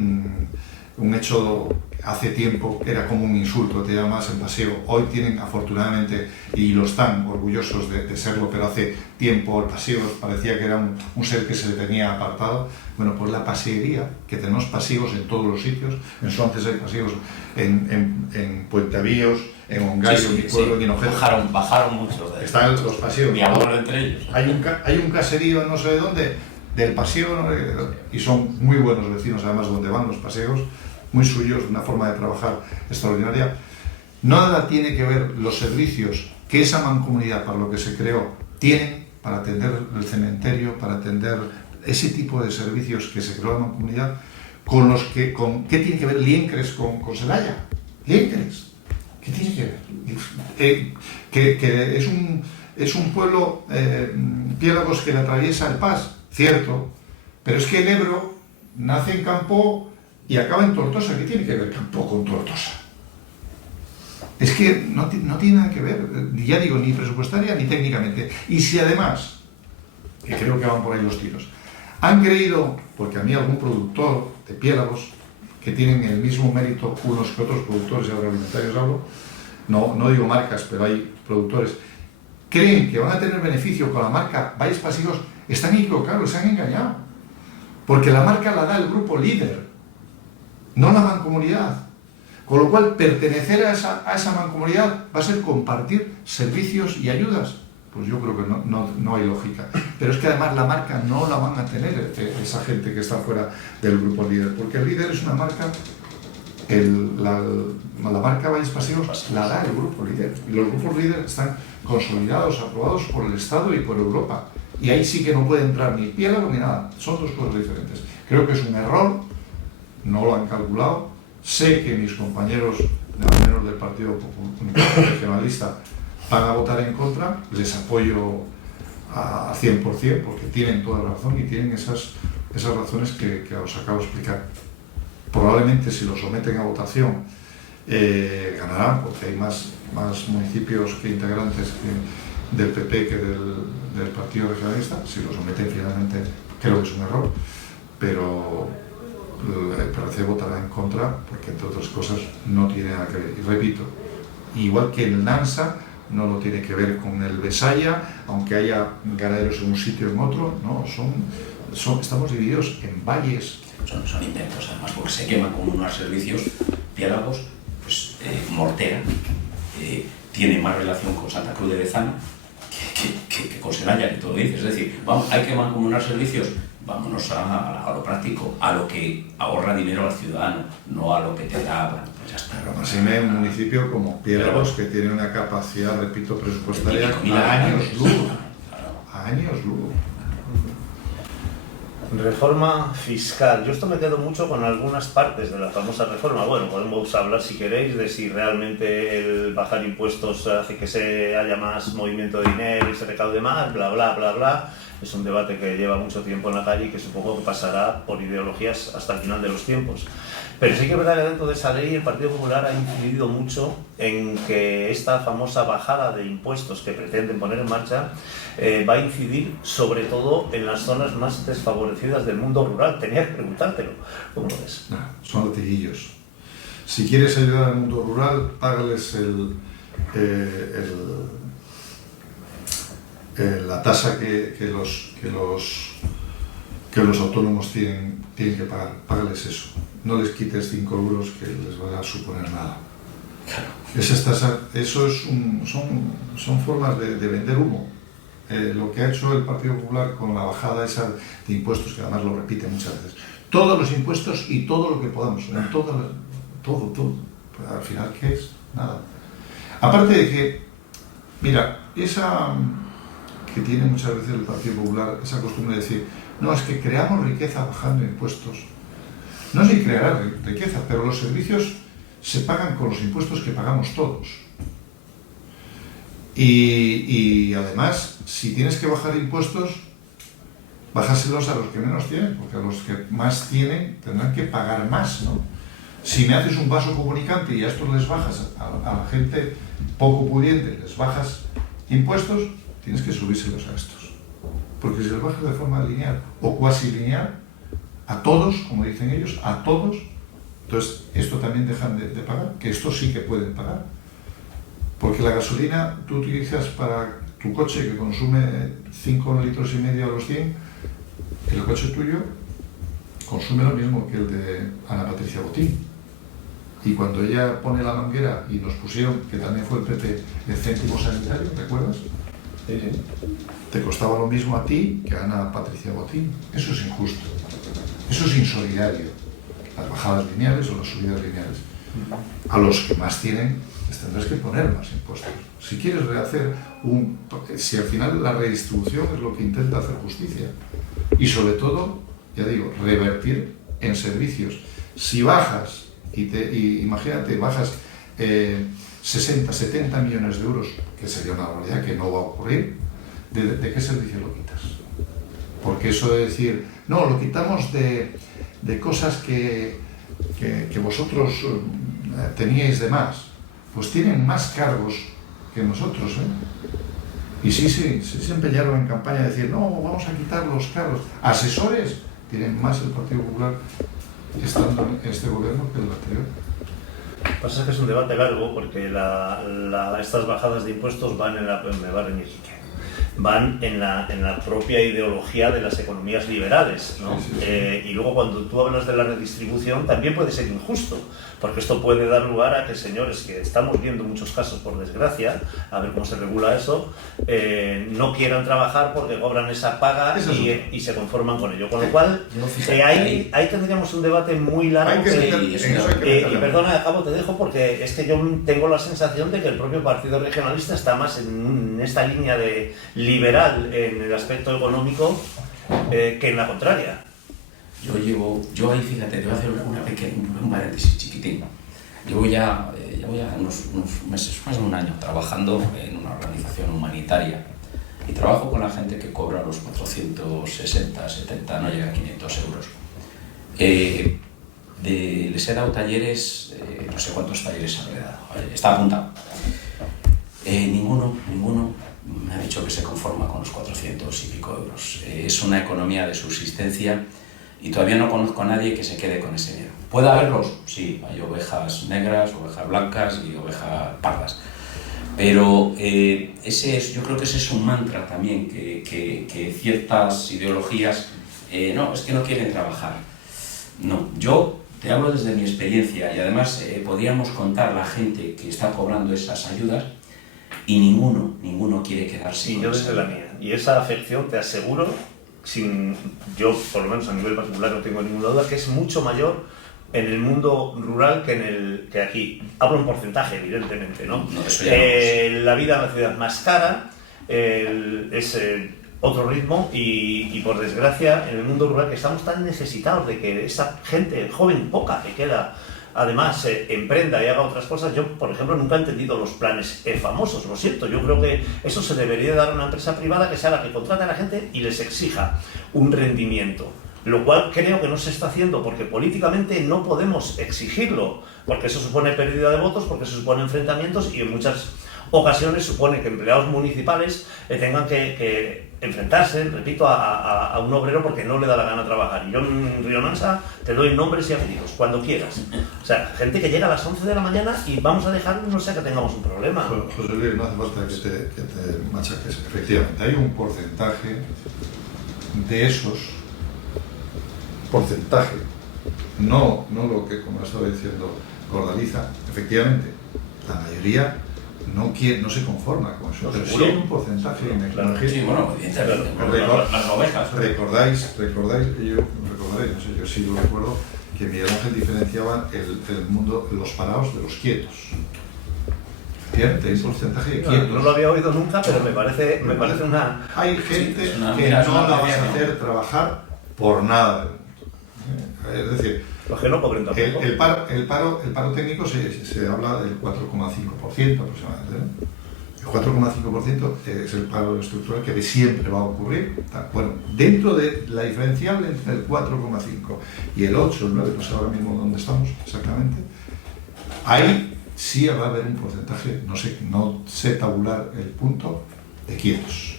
hace tiempo que era como un insulto, te llamas el paseo. Hoy tienen, afortunadamente, y lo están orgullosos de serlo, pero hace tiempo el paseo parecía que era un ser que se le tenía apartado. Bueno, pues la pasieguería, que tenemos paseos en todos los sitios, en Suantes hay paseos, en Puente Avíos, en Ongayo, en mi pueblo, en Hinojeta. Bajaron mucho. Están los paseos. Mi abuelo entre ellos. Hay un caserío no sé de dónde, del paseo, ¿no? Y son muy buenos vecinos, además, donde van los paseos, muy suyos, una forma de trabajar extraordinaria. Nada tiene que ver los servicios que esa mancomunidad, para lo que se creó, tienen para atender el cementerio, para atender ese tipo de servicios que se creó la Mancomunidad, ¿qué tiene que ver Liencres con Celaya? Liencres, ¿qué tiene que ver? Que es un pueblo, Piélagos, que le atraviesa el Pas, cierto, pero es que el Ebro nace en Campo y acaba en Tortosa. ¿Qué tiene que ver Campo con Tortosa? Es que no tiene nada que ver, ya digo, ni presupuestaria ni técnicamente. Y si además, que creo que van por ahí los tiros, han creído, porque a mí algún productor de Piélagos, que tienen el mismo mérito unos que otros productores agroalimentarios hablo, no digo marcas, pero hay productores, creen que van a tener beneficio con la marca Valles Pasivos, están equivocados, se han engañado. Porque la marca la da el grupo líder, no la mancomunidad. Con lo cual, pertenecer a esa mancomunidad va a ser compartir servicios y ayudas. Pues yo creo que no hay lógica. Pero es que además la marca no la van a tener esa gente que está fuera del grupo líder. Porque el líder es una marca, la marca Valles Pasivos la da el grupo líder. Y los grupos líder están consolidados, aprobados por el Estado y por Europa. Y ahí sí que no puede entrar ni Piélago ni nada. Son dos cosas diferentes. Creo que es un error, no lo han calculado. Sé que mis compañeros, al menos del Partido Regionalista, van a votar en contra. Les apoyo a 100% porque tienen toda la razón y tienen esas razones que os acabo de explicar. Probablemente si lo someten a votación ganarán, porque hay más municipios que integrantes del PP que del Partido Regionalista. Si lo someten finalmente, creo que es un error, pero el PRC votará en contra porque, entre otras cosas, no tiene nada que ver. Y repito, igual que el NANSA no lo tiene que ver con el Besaya, aunque haya ganaderos en un sitio o en otro, no, estamos divididos en valles. Son inventos, además, porque se queman con unos servicios. Piélagos, pues Mortera, tiene más relación con Santa Cruz de Bezana que con Celaya, que tú lo dices. Es decir, hay que mancomunar servicios. Vámonos a lo práctico, a lo que ahorra dinero al ciudadano, no a lo que te da, bueno, pues ya está. Además, en un municipio como Piélagos, que tiene una capacidad, repito, presupuestaria a años luz. A años luz. Reforma fiscal. Yo esto me quedo mucho con algunas partes de la famosa reforma. Bueno, podemos hablar, si queréis, de si realmente el bajar impuestos hace que se haya más movimiento de dinero y se recaude más, bla, bla, bla, bla. Es un debate que lleva mucho tiempo en la calle y que supongo que pasará por ideologías hasta el final de los tiempos. Pero sí que es verdad que dentro de esa ley el Partido Popular ha incidido mucho en que esta famosa bajada de impuestos que pretenden poner en marcha va a incidir sobre todo en las zonas más desfavorecidas del mundo rural. Tenía que preguntártelo. ¿Cómo lo ves? No, son latiguillos. Si quieres ayudar al mundo rural, págales la tasa que los autónomos tienen que pagar. Págales eso. No les quites 5 euros que les va a suponer nada. Claro. Esas tasas, son formas de vender humo. Lo que ha hecho el Partido Popular con la bajada esa de impuestos, que además lo repite muchas veces. Todos los impuestos y todo lo que podamos. Todo. Pues al final, ¿qué es? Nada. Aparte de que, mira, esa que tiene muchas veces el Partido Popular, esa costumbre de decir, no, es que creamos riqueza bajando impuestos. No se creará riqueza, pero los servicios se pagan con los impuestos que pagamos todos. Y además, si tienes que bajar impuestos, bájaselos a los que menos tienen, porque a los que más tienen tendrán que pagar más, ¿no? Si me haces un vaso comunicante y a estos les bajas, a la gente poco pudiente, les bajas impuestos, tienes que subírselos a estos. Porque si los bajas de forma lineal o cuasi lineal, a todos, como dicen ellos, a todos, entonces esto también dejan de pagar, que estos sí que pueden pagar. Porque la gasolina tú utilizas para tu coche que consume 5,5 litros a los 100, el coche tuyo consume lo mismo que el de Ana Patricia Botín. Y cuando ella pone la manguera y nos pusieron, que también fue el PP, el céntimo sanitario, ¿recuerdas? Sí. Te costaba lo mismo a ti que a Ana Patricia Botín. Eso es injusto. Eso es insolidario. Las bajadas lineales o las subidas lineales. A los que más tienen les tendrás que poner más impuestos. Si quieres rehacer si al final la redistribución es lo que intenta hacer justicia. y sobre todo, ya digo, revertir en servicios. Si bajas, y imagínate, bajas 60, 70 millones de euros, que sería una barbaridad, que no va a ocurrir, ¿de qué servicio lo quitas? Porque eso de decir, no, lo quitamos de cosas que vosotros teníais de más, pues tienen más cargos que nosotros, Y sí se empeñaron en campaña de decir, no, vamos a quitar los cargos. Asesores tienen más el Partido Popular estando en este gobierno que el anterior. Lo que pasa es que es un debate largo porque estas bajadas de impuestos van en la propia ideología de las economías liberales, ¿no? Sí. Y luego cuando tú hablas de la redistribución también puede ser injusto, porque esto puede dar lugar a que señores, que estamos viendo muchos casos por desgracia, a ver cómo se regula eso, no quieran trabajar porque cobran esa paga y se conforman con ello. Con lo cual, ahí tendríamos un debate muy largo. Y perdona, Cabo, te dejo porque es que yo tengo la sensación de que el propio Partido Regionalista está más en esta línea de liberal en el aspecto económico que en la contraria. Yo ahí, fíjate, te voy a hacer un paréntesis chiquitín. Llevo ya unos meses, más de un año, trabajando en una organización humanitaria y trabajo con la gente que cobra los 460, 70, no llega a 500 euros. Les he dado talleres, no sé cuántos talleres habré dado, está apuntado. Ninguno me ha dicho que se conforma con los 400 y pico euros. Es una economía de subsistencia y todavía no conozco a nadie que se quede con ese dinero. ¿Puede haberlos? Sí, hay ovejas negras, ovejas blancas y ovejas pardas. Pero yo creo que ese es un mantra también, que ciertas ideologías, no, es que no quieren trabajar. No, yo te hablo desde mi experiencia y además podríamos contar la gente que está cobrando esas ayudas y ninguno quiere quedarse. Y yo desde la mía. Y esa afección, te aseguro, yo por lo menos a nivel particular no tengo ninguna duda, que es mucho mayor en el mundo rural que aquí. Hablo en porcentaje, evidentemente, ¿no? La vida en la ciudad más cara, es otro ritmo y por desgracia en el mundo rural que estamos tan necesitados de que esa gente joven, poca que queda, además emprenda y haga otras cosas. Yo, por ejemplo, nunca he entendido los planes famosos, lo siento. Yo creo que eso se debería dar a una empresa privada que sea la que contrate a la gente y les exija un rendimiento. Lo cual creo que no se está haciendo porque políticamente no podemos exigirlo, porque eso supone pérdida de votos, porque eso supone enfrentamientos y en muchas ocasiones supone que empleados municipales tengan que enfrentarse, repito, a un obrero porque no le da la gana trabajar. Y yo en Río Mansa te doy nombres y apellidos, cuando quieras. O sea, gente que llega a las 11 de la mañana y vamos a dejar, no sé, que tengamos un problema. José Luis, no hace falta que te machaques. Efectivamente, hay un porcentaje de esos, no lo que, como estaba diciendo Cordaliza, efectivamente, la mayoría no se conforma con eso, pero sí hay un porcentaje Sí, bueno, evidentemente, las ovejas. Recordáis, no sé, yo sí lo recuerdo, que Miguel Ángel diferenciaba el mundo, los parados de los quietos. Efectivamente, hay un porcentaje de quietos. No lo había oído nunca, pero me parece una... Hay gente que no la vas a hacer trabajar por nada. Es decir, los que no cobren tampoco. El paro técnico se habla del 4,5% aproximadamente. El 4,5% es el paro estructural que siempre va a ocurrir. Bueno, dentro de la diferencial entre el 4,5 y el 8, el 9, no sé ahora mismo dónde estamos exactamente, ahí sí va a haber un porcentaje, no sé tabular el punto, de quietos.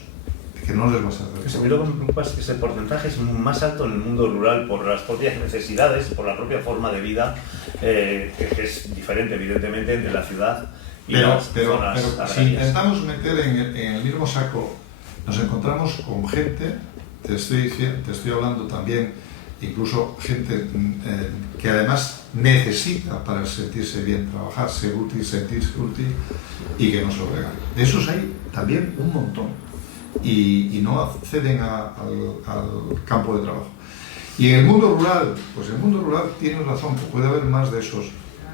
Que no les vas a hacer. A mí lo que me preocupa es que ese porcentaje es más alto en el mundo rural por las propias necesidades, por la propia forma de vida, que es diferente estoy de la ciudad y las zonas agrarias. Si intentamos meter en el mismo saco, nos encontramos con gente, te estoy hablando también, incluso gente que además necesita para sentirse bien, trabajar, ser útil, sentirse útil y que no se lo regalan. De esos hay también un montón. Y no acceden al campo de trabajo. Y en el mundo rural, pues el mundo rural tienes razón, que puede haber más de esos,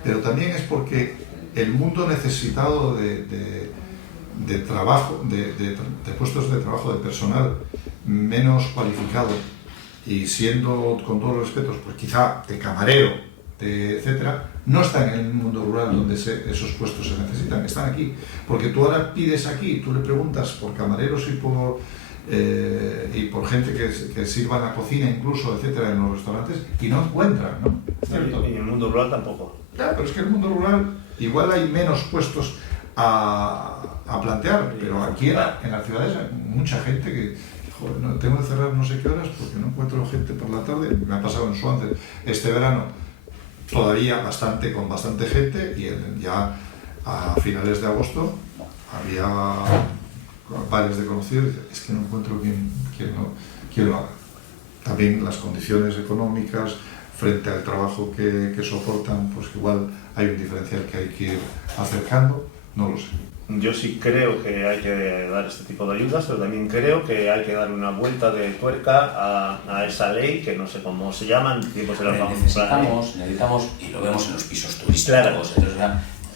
pero también es porque el mundo necesitado de trabajo, de puestos de trabajo, de personal menos cualificado, y siendo, con todos los respetos, pues quizá de camarero, etcétera, no están en el mundo rural donde esos puestos se necesitan, están aquí. Porque tú ahora pides aquí, tú le preguntas por camareros y por gente que sirva la cocina incluso, etcétera, en los restaurantes, y no encuentran, ¿no? ¿Cierto? Y en el mundo rural tampoco. Ya, pero es que en el mundo rural igual hay menos puestos a plantear, pero aquí en las ciudades hay mucha gente que, joder, no, tengo que cerrar no sé qué horas porque no encuentro gente por la tarde. Me ha pasado en Swansea este verano, todavía con bastante gente, y ya a finales de agosto había varios de conocidos, es que no encuentro quién lo haga. También las condiciones económicas frente al trabajo que soportan, pues igual hay un diferencial que hay que ir acercando, no lo sé. Yo sí creo que hay que dar este tipo de ayudas, pero también creo que hay que dar una vuelta de tuerca a esa ley, que no sé cómo se llaman, tiempos de la necesitamos, y lo vemos en los pisos turísticos, claro. Entonces,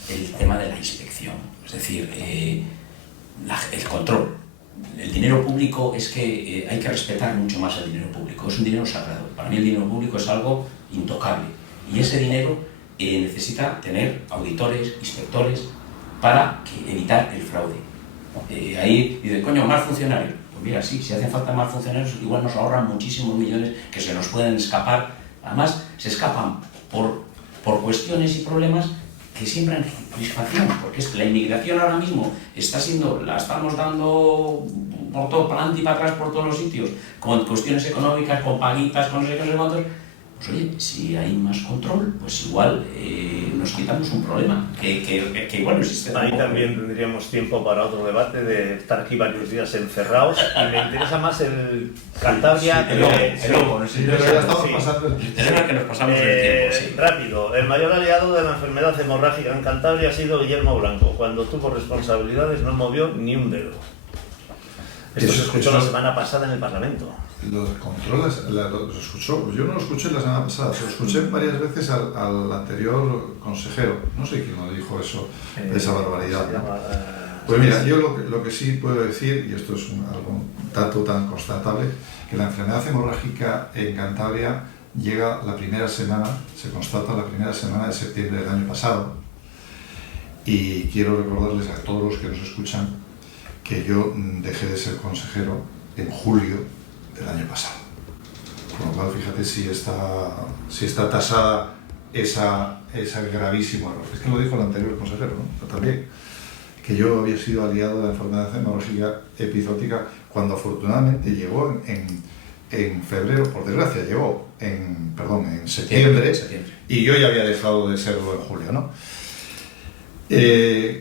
el tema de la inspección, es decir, el control. El dinero público es que hay que respetar mucho más el dinero público, es un dinero sagrado. Para mí el dinero público es algo intocable, y ese dinero necesita tener auditores, inspectores, para evitar el fraude. Ahí dice, coño, más funcionarios. Pues mira, sí, si hacen falta más funcionarios, igual nos ahorran muchísimos millones que se nos pueden escapar. Además, se escapan por cuestiones y problemas que siembran crispación, porque es que la inmigración ahora mismo la estamos dando por todo, para adelante y para atrás, por todos los sitios, con cuestiones económicas, con paguitas, con no sé qué, no sé cuántos. Pues oye, si hay más control, pues igual nos quitamos un problema, que igual no existe. Ahí también tendríamos tiempo para otro debate de estar aquí varios días encerrados, y me interesa más el Cantabria el lobo, no sé. Pero ya estamos pasando el Tenemos que nos pasamos el tiempo, sí. Rápido, el mayor aliado de la enfermedad hemorrágica en Cantabria ha sido Guillermo Blanco. Cuando tuvo responsabilidades no movió ni un dedo. Esto se escuchó la semana pasada en el Parlamento. Los controles, los escuchó, yo no lo escuché la semana pasada, se lo escuché varias veces al anterior consejero, no sé quién lo dijo eso, esa barbaridad, ¿no? Pues mira, yo lo que sí puedo decir, y esto es algún dato tan constatable, que la enfermedad hemorrágica en Cantabria llega la primera semana, se constata la primera semana de septiembre del año pasado, y quiero recordarles a todos los que nos escuchan que yo dejé de ser consejero en julio del año pasado. Con lo cual, fíjate si está tasada esa gravísimo error. Es que lo dijo el anterior consejero, ¿no? Pero también, que yo había sido aliado de la enfermedad hemorrágica epizótica cuando afortunadamente llegó en febrero, por desgracia llegó en septiembre, y yo ya había dejado de serlo en julio, ¿no?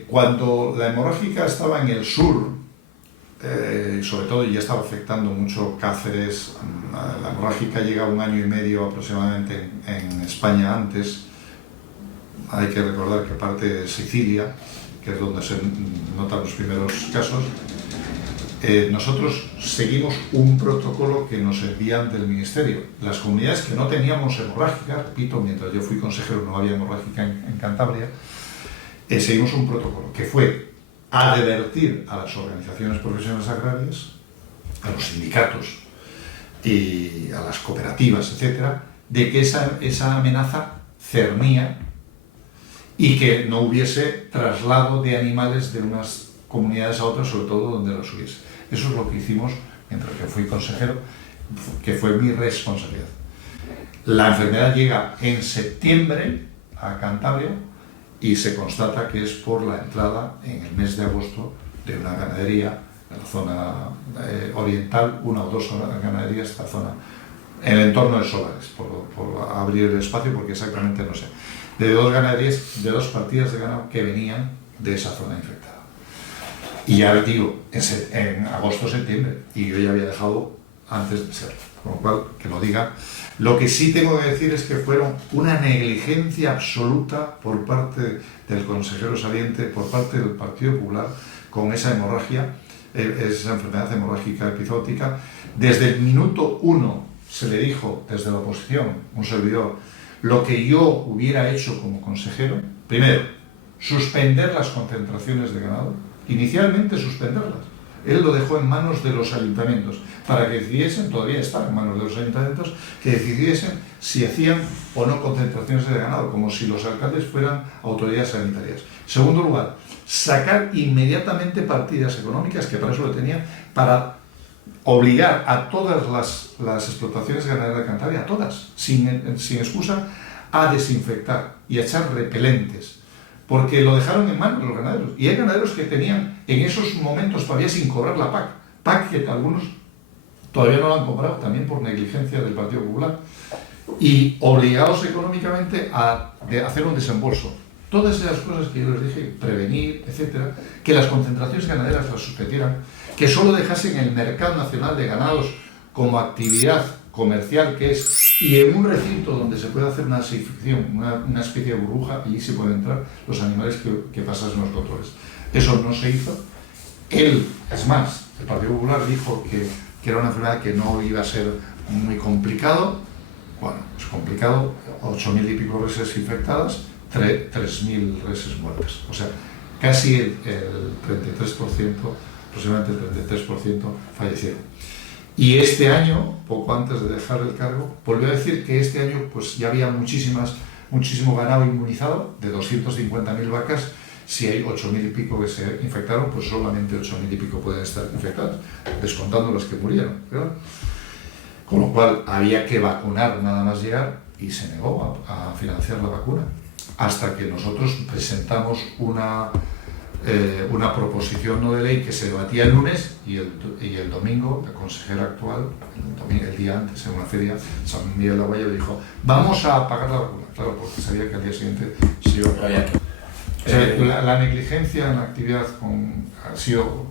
Cuando la hemorrágica estaba en el sur, sobre todo, y ya estaba afectando mucho Cáceres, la hemorrágica llega 1 año y medio aproximadamente en España antes. Hay que recordar que parte de Sicilia, que es donde se notan los primeros casos, nosotros seguimos un protocolo que nos envían del Ministerio. Las comunidades que no teníamos hemorrágica, repito, mientras yo fui consejero no había hemorrágica en Cantabria, seguimos un protocolo que fue advertir a las organizaciones profesionales agrarias, a los sindicatos y a las cooperativas, etcétera, de que esa amenaza cernía y que no hubiese traslado de animales de unas comunidades a otras, sobre todo donde los hubiese. Eso es lo que hicimos mientras que fui consejero, que fue mi responsabilidad. La enfermedad llega en septiembre a Cantabria y se constata que es por la entrada en el mes de agosto de una ganadería en la zona oriental, 1 o 2 ganaderías, esta zona, en el entorno de Solares, por abrir el espacio, porque exactamente no sé, de 2 ganaderías, de 2 partidas de ganado que venían de esa zona infectada. Y ya digo, en agosto-septiembre, y yo ya había dejado antes de serlo, con lo cual, que lo diga. Lo que sí tengo que decir es que fueron una negligencia absoluta por parte del consejero saliente, por parte del Partido Popular, con esa hemorragia, esa enfermedad hemorrágica epizótica. Desde el minuto 1 se le dijo desde la oposición, un servidor, lo que yo hubiera hecho como consejero. Primero, suspender las concentraciones de ganado, inicialmente suspenderlas, Él lo dejó en manos de los ayuntamientos, para que decidiesen, todavía está en manos de los ayuntamientos, que decidiesen si hacían o no concentraciones de ganado, como si los alcaldes fueran autoridades sanitarias. En segundo lugar, sacar inmediatamente partidas económicas, que para eso lo tenían, para obligar a todas las explotaciones ganaderas de Cantabria, a todas, sin excusa, a desinfectar y a echar repelentes, porque lo dejaron en manos de los ganaderos. Y hay ganaderos que tenían en esos momentos todavía sin cobrar la PAC que algunos todavía no la han cobrado, también por negligencia del Partido Popular, y obligados económicamente a hacer un desembolso. Todas esas cosas que yo les dije, prevenir, etcétera, que las concentraciones ganaderas las suspendieran, que solo dejasen el mercado nacional de ganados como actividad comercial que es, y en un recinto donde se puede hacer una desinfección, una especie de burbuja, allí se pueden entrar los animales que pasasen los controles. Eso no se hizo. Él, es más, el Partido Popular dijo que era una enfermedad que no iba a ser muy complicado. Bueno, es complicado, 8.000 y pico reses infectadas, 3.000 reses muertas. O sea, casi el 33%, aproximadamente el 33% fallecieron. Y este año, poco antes de dejar el cargo, volvió a decir que este año pues ya había muchísimo ganado inmunizado, de 250.000 vacas. Si hay 8.000 y pico que se infectaron, pues solamente 8.000 y pico pueden estar infectadas, descontando las que murieron, ¿verdad? Con lo cual había que vacunar nada más llegar, y se negó a financiar la vacuna, hasta que nosotros presentamos una proposición no de ley que se debatía el lunes, y el domingo la consejera actual, el día antes, en una feria, San Miguel de Aguayo, dijo: vamos a pagar la vacuna. Claro, porque sabía que al día siguiente se iba a pagar. O sea, la negligencia en la actividad ha sido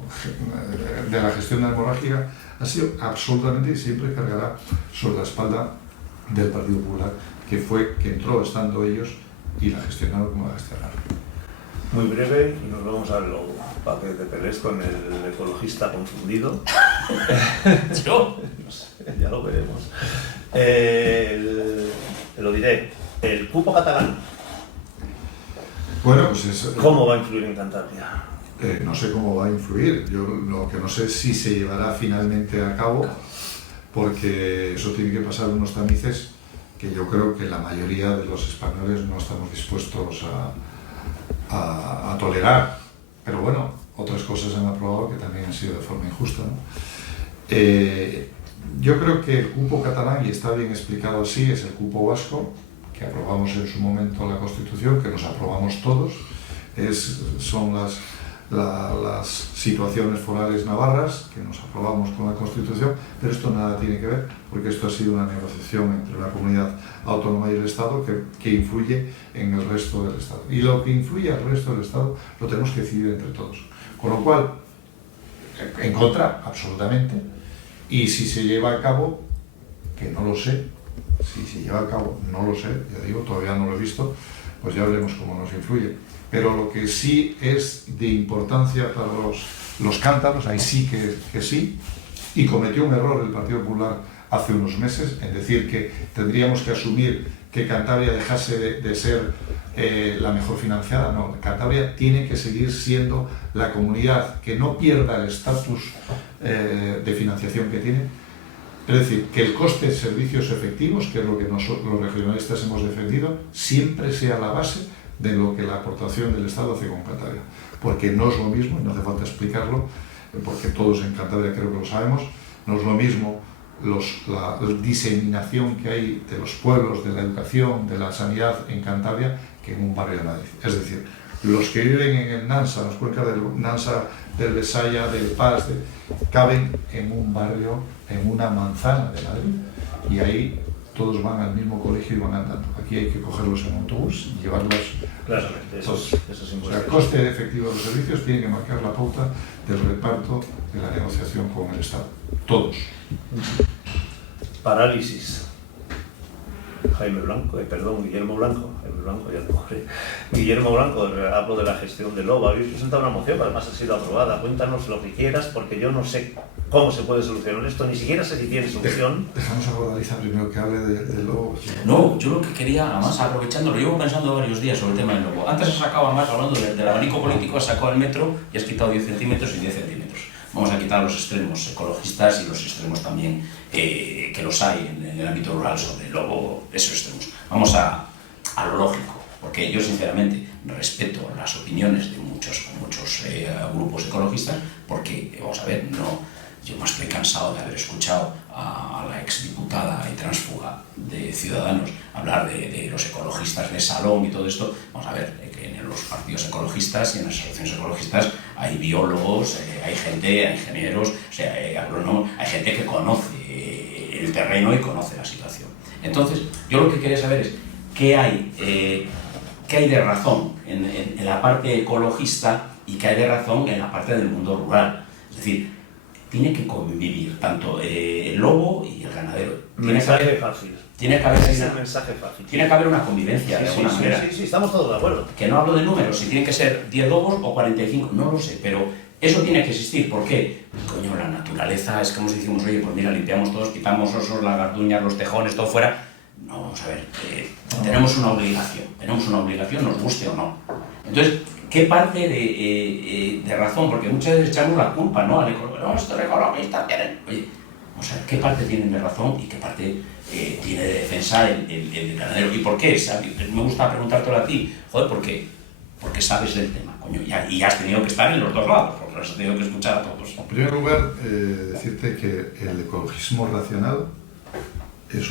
de la gestión de la hemorrágica ha sido absolutamente, y siempre cargará sobre la espalda del Partido Popular, que entró estando ellos y la gestionaron como la gestionaron. Muy breve, y nos vamos al lobo, para que te pelees con el ecologista confundido. ¿Yo? No sé, ya lo veremos. Te lo diré. El cupo catalán. Bueno, pues eso. ¿Cómo va a influir en Cantabria? No sé cómo va a influir. Yo lo que no sé es si se llevará finalmente a cabo, porque eso tiene que pasar unos tamices que yo creo que la mayoría de los españoles no estamos dispuestos a tolerar. Pero bueno, otras cosas han aprobado que también han sido de forma injusta, ¿no? Yo creo que el cupo catalán, y está bien explicado así, es el cupo vasco, que aprobamos en su momento la Constitución, que nos aprobamos todos, son las situaciones forales navarras, que nos aprobamos con la Constitución, pero esto nada tiene que ver, porque esto ha sido una negociación entre la comunidad autónoma y el Estado que influye en el resto del Estado. Y lo que influye al resto del Estado lo tenemos que decidir entre todos. Con lo cual, en contra, absolutamente, y si se lleva a cabo, que no lo sé, si se lleva a cabo, no lo sé, ya digo, todavía no lo he visto, pues ya veremos cómo nos influye. Pero lo que sí es de importancia para los cántabros, ahí sí que sí, y cometió un error el Partido Popular hace unos meses, en decir que tendríamos que asumir que Cantabria dejase de ser la mejor financiada. No, Cantabria tiene que seguir siendo la comunidad que no pierda el estatus de financiación que tiene. Es decir, que el coste de servicios efectivos, que es lo que nosotros los regionalistas hemos defendido, siempre sea la base de lo que la aportación del Estado hace con Cantabria. Porque no es lo mismo, y no hace falta explicarlo, porque todos en Cantabria creo que lo sabemos, no es lo mismo la diseminación que hay de los pueblos, de la educación, de la sanidad en Cantabria, que en un barrio de Madrid. Es decir, los que viven en el Nansa, las cuencas del Nansa, del Besaya, del Pas, caben en un barrio, en una manzana de Madrid, y ahí todos van al mismo colegio y van andando. Aquí hay que cogerlos en autobús y llevarlos. Claramente, eso es importante. O sea, el coste efectivo de los servicios tiene que marcar la pauta del reparto de la negociación con el Estado. Todos. Parálisis. Guillermo Blanco, ya te cogeré. Guillermo Blanco, hablo de la gestión del lobo. Habéis presentado una moción que además ha sido aprobada. Cuéntanos lo que quieras, porque yo no sé cómo se puede solucionar esto, ni siquiera sé si tiene solución. Dejamos a Guadaliza primero que hable del lobo. No, yo lo que quería, además aprovechando, lo llevo pensando varios días sobre el tema del lobo. Antes has sacado, además, hablando del abanico político, has sacado el metro y has quitado 10 centímetros y 10 centímetros. vamos a quitar los extremos ecologistas y los extremos también que los hay en el ámbito rural sobre el lobo, esos extremos. Vamos a lo lógico, porque yo sinceramente respeto las opiniones de muchos grupos ecologistas, porque, vamos a ver, yo me estoy cansado de haber escuchado a la exdiputada y tránsfuga de Ciudadanos hablar de los ecologistas de salón y todo esto. Vamos a ver, que en los partidos ecologistas y en las asociaciones ecologistas hay biólogos, hay gente, hay ingenieros, o sea, hay agrónomos, hay gente que conoce el terreno y conoce la situación. Entonces, yo lo que quería saber es qué hay de razón en la parte ecologista y qué hay de razón en la parte del mundo rural. Es decir, tiene que convivir tanto el lobo y el ganadero. Mensaje fácil. Tiene que haber un mensaje fácil. Tiene que haber una convivencia de alguna manera. Sí, estamos todos de acuerdo. Que no hablo de números, si tienen que ser 10 lobos o 45, no lo sé, pero eso tiene que existir. ¿Por qué? Coño, la naturaleza es como si decimos, oye, pues mira, limpiamos todos, quitamos osos, las garduñas, los tejones, todo fuera. No, vamos a ver, tenemos una obligación, nos guste o no. Entonces, ¿qué parte de razón? Porque muchas veces echamos la culpa, ¿no? Al ecologista, no, estos ecologistas tienen... Oye, vamos a ver, ¿qué parte tienen de razón y qué parte tiene de defensa el ganadero? ¿Y por qué? Me gusta preguntártelo a ti. Joder, ¿por qué? Porque sabes del tema, coño, y has tenido que estar en los dos lados, porque has tenido que escuchar a todos. En primer lugar, decirte que el ecologismo racional es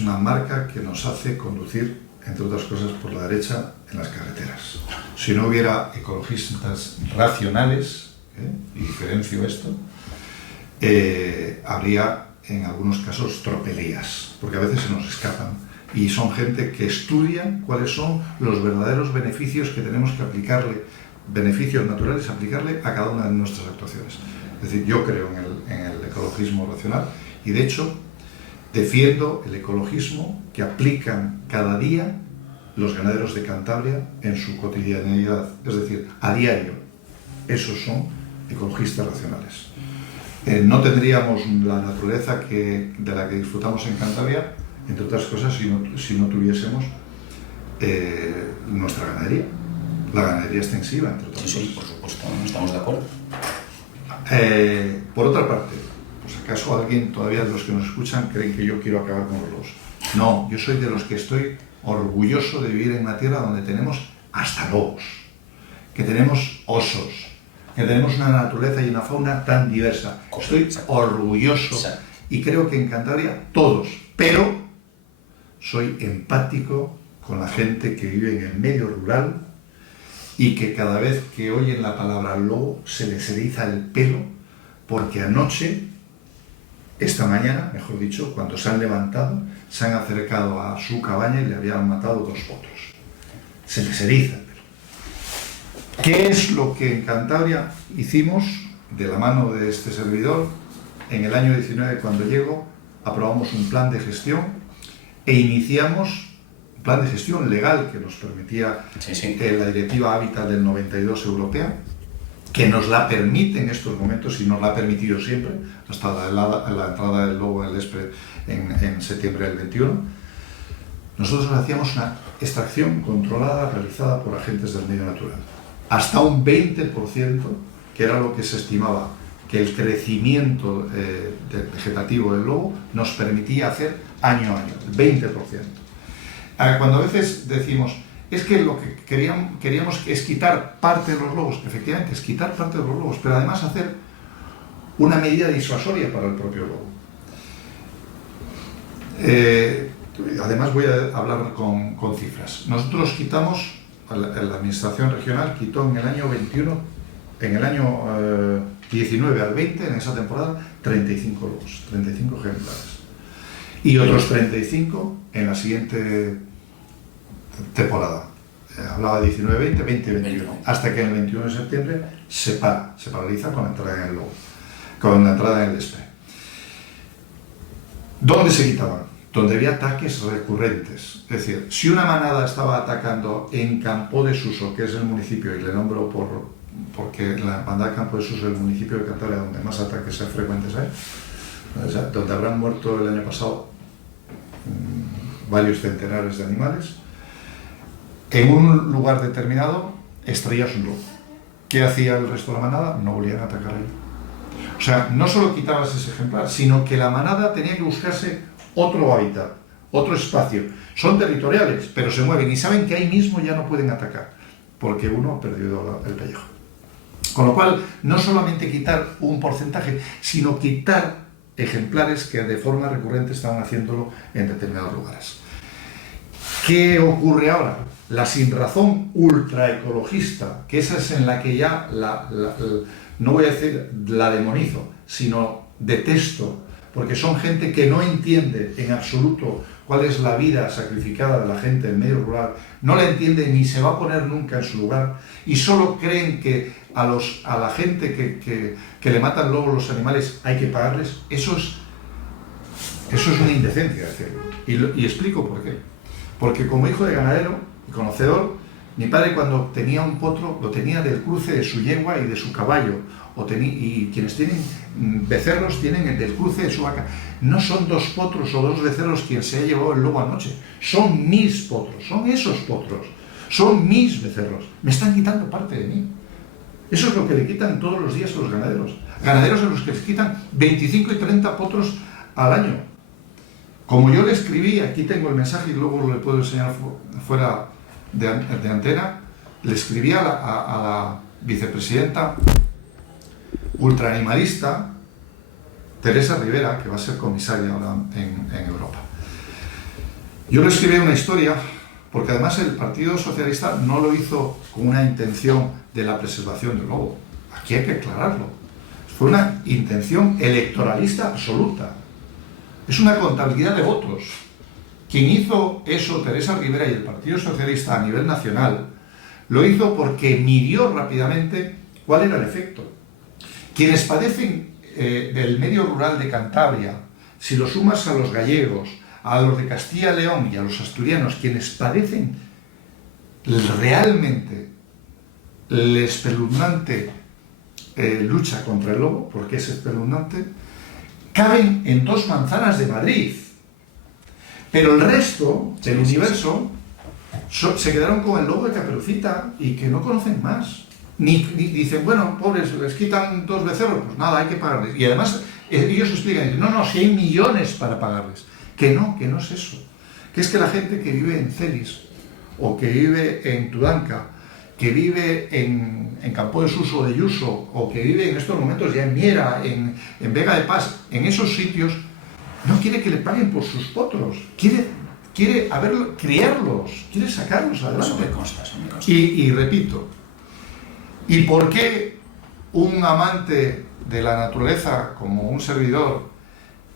una marca que nos hace conducir, entre otras cosas, por la derecha en las carreteras. Si no hubiera ecologistas racionales, y diferencio esto, habría en algunos casos tropelías, porque a veces se nos escapan. Y son gente que estudia cuáles son los verdaderos beneficios que tenemos que aplicarle, beneficios naturales, aplicarle a cada una de nuestras actuaciones. Es decir, yo creo en el ecologismo racional y, de hecho, defiendo el ecologismo que aplican cada día los ganaderos de Cantabria en su cotidianidad, es decir, a diario. Esos son ecologistas racionales. No tendríamos la naturaleza de la que disfrutamos en Cantabria, entre otras cosas, si no tuviésemos nuestra ganadería, la ganadería extensiva, entre otras cosas. Sí, por supuesto, no estamos de acuerdo. Por otra parte, pues acaso alguien todavía de los que nos escuchan creen que yo quiero acabar con los lobos. No, yo soy de los que estoy orgulloso de vivir en una tierra donde tenemos hasta lobos, que tenemos osos, que tenemos una naturaleza y una fauna tan diversa. Estoy orgulloso y creo que en Cantabria todos, pero soy empático con la gente que vive en el medio rural y que cada vez que oyen la palabra lobo se les eriza el pelo, porque anoche, esta mañana, mejor dicho, cuando se han levantado, se han acercado a su cabaña y le habían matado 2 potros. Se les eriza el pelo. ¿Qué es lo que en Cantabria hicimos de la mano de este servidor? En el año 19, cuando llego, aprobamos un plan de gestión e iniciamos un plan de gestión legal que nos permitía la Directiva Hábitat del 92 europea, que nos la permite en estos momentos y nos la ha permitido siempre, hasta la entrada del lobo en el Espre en septiembre del 21. Nosotros hacíamos una extracción controlada realizada por agentes del medio natural. Hasta un 20%, que era lo que se estimaba que el crecimiento vegetativo del lobo nos permitía hacer año a año, el 20%. Cuando a veces decimos, es que lo que queríamos es quitar parte de los lobos, efectivamente es quitar parte de los lobos, pero además hacer una medida disuasoria para el propio lobo. Además voy a hablar con cifras. Nosotros quitamos, la administración regional quitó en el año 21, en el año 19 al 20, en esa temporada, 35 lobos, 35 ejemplares. Y otros 35 en la siguiente temporada. Hablaba de 19, 20, 20, 21. Hasta que en el 21 de septiembre se paraliza con la entrada en el lobo, con la entrada en el Espre. ¿Dónde se quitaban? Donde había ataques recurrentes. Es decir, si una manada estaba atacando en Campo de Suso, que es el municipio, y le nombro porque la hermandad de Campo de Suso es el municipio de Cantabria donde más ataques frecuentes hay, donde habrán muerto el año pasado varios centenares de animales, en un lugar determinado estrellas un lobo. ¿Qué hacía el resto de la manada? No volvían a atacar ahí. O sea, no solo quitabas ese ejemplar, sino que la manada tenía que buscarse otro hábitat, otro espacio. Son territoriales, pero se mueven y saben que ahí mismo ya no pueden atacar, porque uno ha perdido el pellejo. Con lo cual, no solamente quitar un porcentaje, sino quitar ejemplares que de forma recurrente estaban haciéndolo en determinados lugares. ¿Qué ocurre ahora? La sinrazón ultraecologista, que esa es en la que ya, no voy a decir la demonizo, sino detesto, porque son gente que no entiende en absoluto cuál es la vida sacrificada de la gente en medio rural, no la entiende ni se va a poner nunca en su lugar, y solo creen que a la gente que le matan luego los animales hay que pagarles. Eso es una indecencia decirlo. Y explico por qué. Porque como hijo de ganadero y conocedor, mi padre cuando tenía un potro lo tenía del cruce de su yegua y de su caballo, y quienes tienen becerros tienen el del cruce de su vaca. No son 2 potros o 2 becerros quien se ha llevado el lobo anoche, son mis potros, son esos potros, son mis becerros, me están quitando parte de mí. Eso es lo que le quitan todos los días a los ganaderos a los que les quitan 25 y 30 potros al año. Como yo le escribí, aquí tengo el mensaje y luego le puedo enseñar fuera de antena, le escribí a la vicepresidenta ultraanimalista Teresa Rivera, que va a ser comisaria ahora en Europa. Yo le escribí una historia, porque además el Partido Socialista no lo hizo con una intención de la preservación del lobo. Aquí hay que aclararlo. Fue una intención electoralista absoluta. Es una contabilidad de votos. Quien hizo eso, Teresa Rivera y el Partido Socialista a nivel nacional, lo hizo porque midió rápidamente cuál era el efecto. Quienes padecen del medio rural de Cantabria, si lo sumas a los gallegos, a los de Castilla y León y a los asturianos, quienes padecen realmente la espeluznante lucha contra el lobo, porque es espeluznante, caben en 2 manzanas de Madrid. Pero el resto del universo se quedaron con el lobo de Caperucita y que no conocen más. Ni dicen, bueno, pobres, les quitan 2 becerros, pues nada, hay que pagarles. Y además ellos explican, dicen, no, si hay millones para pagarles. Que no es eso. Que es que la gente que vive en Celis, o que vive en Tudanca, que vive en Campo de Suso o de Yuso, o que vive en estos momentos ya en Miera, en Vega de Paz, en esos sitios, no quiere que le paguen por sus potros, quiere criarlos, quiere sacarlos adelante. Eso me consta. Y repito, ¿y por qué un amante de la naturaleza como un servidor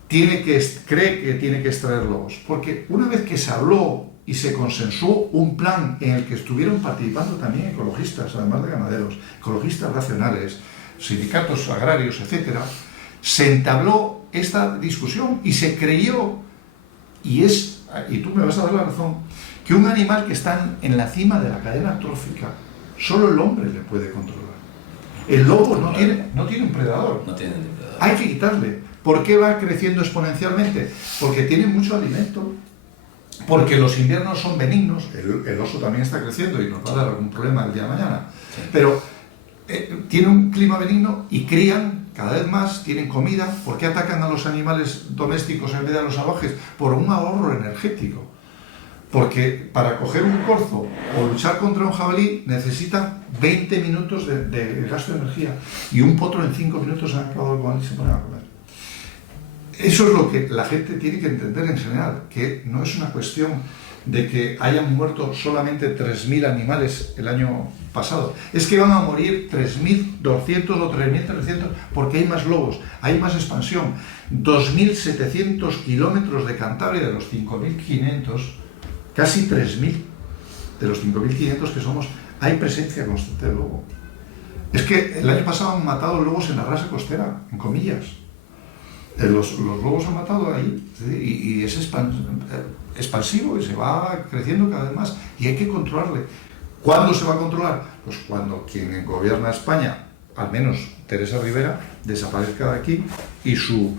cree que tiene que extraer lobos? Porque una vez que se habló y se consensuó un plan en el que estuvieron participando también ecologistas, además de ganaderos, ecologistas racionales, sindicatos agrarios, etc., se entabló esta discusión y se creyó, y tú me vas a dar la razón, que un animal que está en la cima de la cadena trófica, solo el hombre le puede controlar. El lobo no tiene un predador. No tiene depredador. Hay que quitarle. ¿Por qué va creciendo exponencialmente? Porque tiene mucho alimento, porque los inviernos son benignos, el oso también está creciendo y nos va a dar algún problema el día de mañana, sí. Pero tiene un clima benigno y crían cada vez más, tienen comida. ¿Por qué atacan a los animales domésticos en vez de a los salvajes? Por un ahorro energético. Porque para coger un corzo o luchar contra un jabalí necesitan 20 minutos de gasto de energía, y un potro en 5 minutos se ha acabado con él y se pone a comer. Eso es lo que la gente tiene que entender en general, que no es una cuestión de que hayan muerto solamente 3.000 animales el año pasado. Es que van a morir 3.200 o 3.300 porque hay más lobos, hay más expansión. 2.700 kilómetros de Cantabria de los 5.500, casi 3.000 de los 5.500 que somos, hay presencia constante de lobo. Es que el año pasado han matado lobos en la rasa costera, en comillas. Los lobos han matado ahí, y es expansivo y se va creciendo cada vez más, y hay que controlarle. ¿Cuándo se va a controlar? Pues cuando quien gobierna España, al menos Teresa Rivera, desaparezca de aquí, y su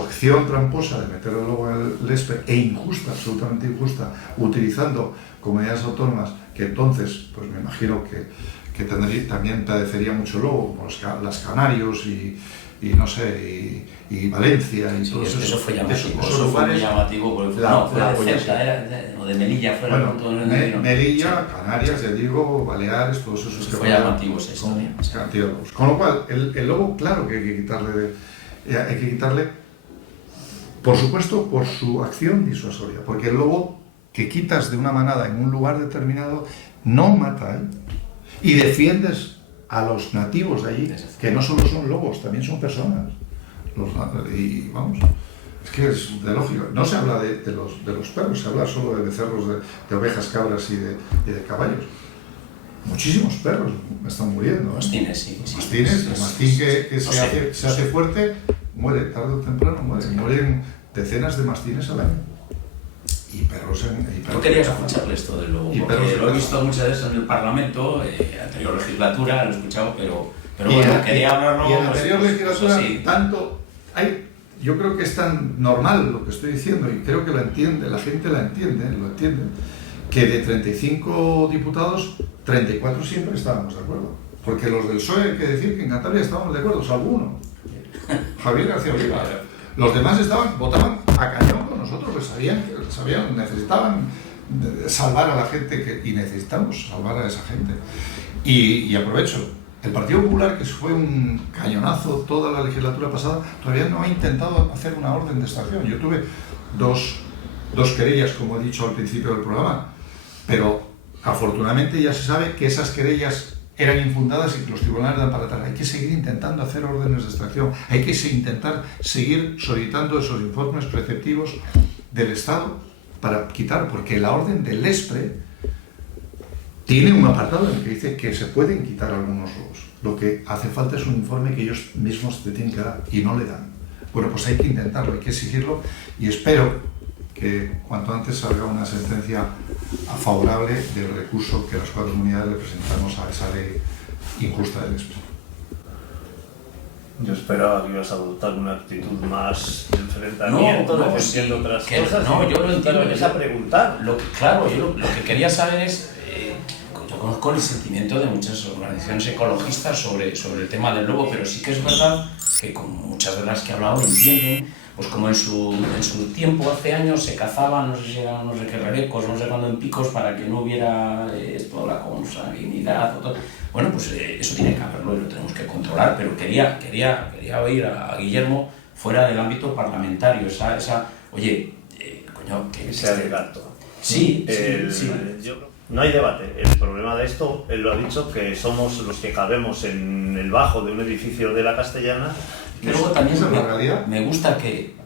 acción tramposa de meter el lobo en el lésped, e injusta, absolutamente injusta, utilizando comunidades autónomas que entonces, pues me imagino que también padecería mucho lobo, como las Canarios y y no sé, y Valencia, y Sí, todos eso fue llamativo, esos eso fue muy lugares. llamativo, porque fue, La- no, fue la de polla, Ceuta, o de Melilla, fue Bueno, el punto donde vino. Melilla, Canarias, ya digo, Baleares, todos esos que Fue llamativo esa historia. cantidad de lobos. Con lo cual, el lobo, claro que hay que quitarle, por supuesto, por su acción disuasoria, porque el lobo que quitas de una manada en un lugar determinado no mata, ¿eh? Y defiendes a los nativos de allí, que no solo son lobos, también son personas. Y vamos, es que es de lógico. No se habla de los perros, se habla solo de becerros, de ovejas, cabras y de caballos. Muchísimos perros están muriendo, ¿eh? Mastines, sí. Mastines, el mastín que se hace fuerte, muere, tarde o temprano muere. Mueren decenas de mastines al año. Y perros No quería escuchar esto del lobo, porque lo he visto muchas veces en el Parlamento, anterior legislatura, lo he escuchado, pero bueno, quería hablarlo. Y en la anterior legislatura, sí. tanto hay. Yo creo que es tan normal lo que estoy diciendo, y creo que lo entiende, la gente lo entiende, que de 35 diputados, 34 siempre estábamos de acuerdo. Porque los del PSOE, hay que decir que en Cantabria estábamos de acuerdo, salvo uno, Javier García Oliva. Los demás votaban a cañón con nosotros, pues sabían, necesitaban salvar a la gente, y necesitamos salvar a esa gente. Y aprovecho, el Partido Popular, que fue un cañonazo toda la legislatura pasada, todavía no ha intentado hacer una orden de extracción. Yo tuve dos querellas, como he dicho al principio del programa, pero afortunadamente ya se sabe que esas querellas eran infundadas y que los tribunales dan para atrás. Hay que seguir intentando hacer órdenes de extracción, hay que intentar seguir solicitando esos informes preceptivos del Estado para quitar, porque la orden del ESPRE tiene un apartado en el que dice que se pueden quitar algunos lobos. Lo que hace falta es un informe que ellos mismos te tienen que dar y no le dan. Bueno, pues hay que intentarlo, hay que exigirlo, y espero que cuanto antes salga una sentencia favorable del recurso que las 4 comunidades le presentamos a esa ley injusta del ESPRE. Yo esperaba que ibas a adoptar una actitud más de enfrentamiento, defendiendo otras cosas. No, yo lo entiendo. Es a preguntar. Claro, yo lo que quería saber es, yo conozco el sentimiento de muchas organizaciones ecologistas sobre el tema del lobo, pero sí que es verdad que con muchas de las que he hablado entienden, pues como en su tiempo, hace años, se cazaban, no sé si eran no sé qué rebecos, no sé cuándo en picos, para que no hubiera toda la consanguinidad. Bueno, pues eso tiene que haberlo y lo tenemos que controlar, pero quería oír a Guillermo fuera del ámbito parlamentario, oye, coño, que sea de gato. Sí. No hay debate. El problema de esto, él lo ha dicho, que somos los que cabemos en el bajo de un edificio de la Castellana. Que luego también ¿Esa es la realidad? me gusta que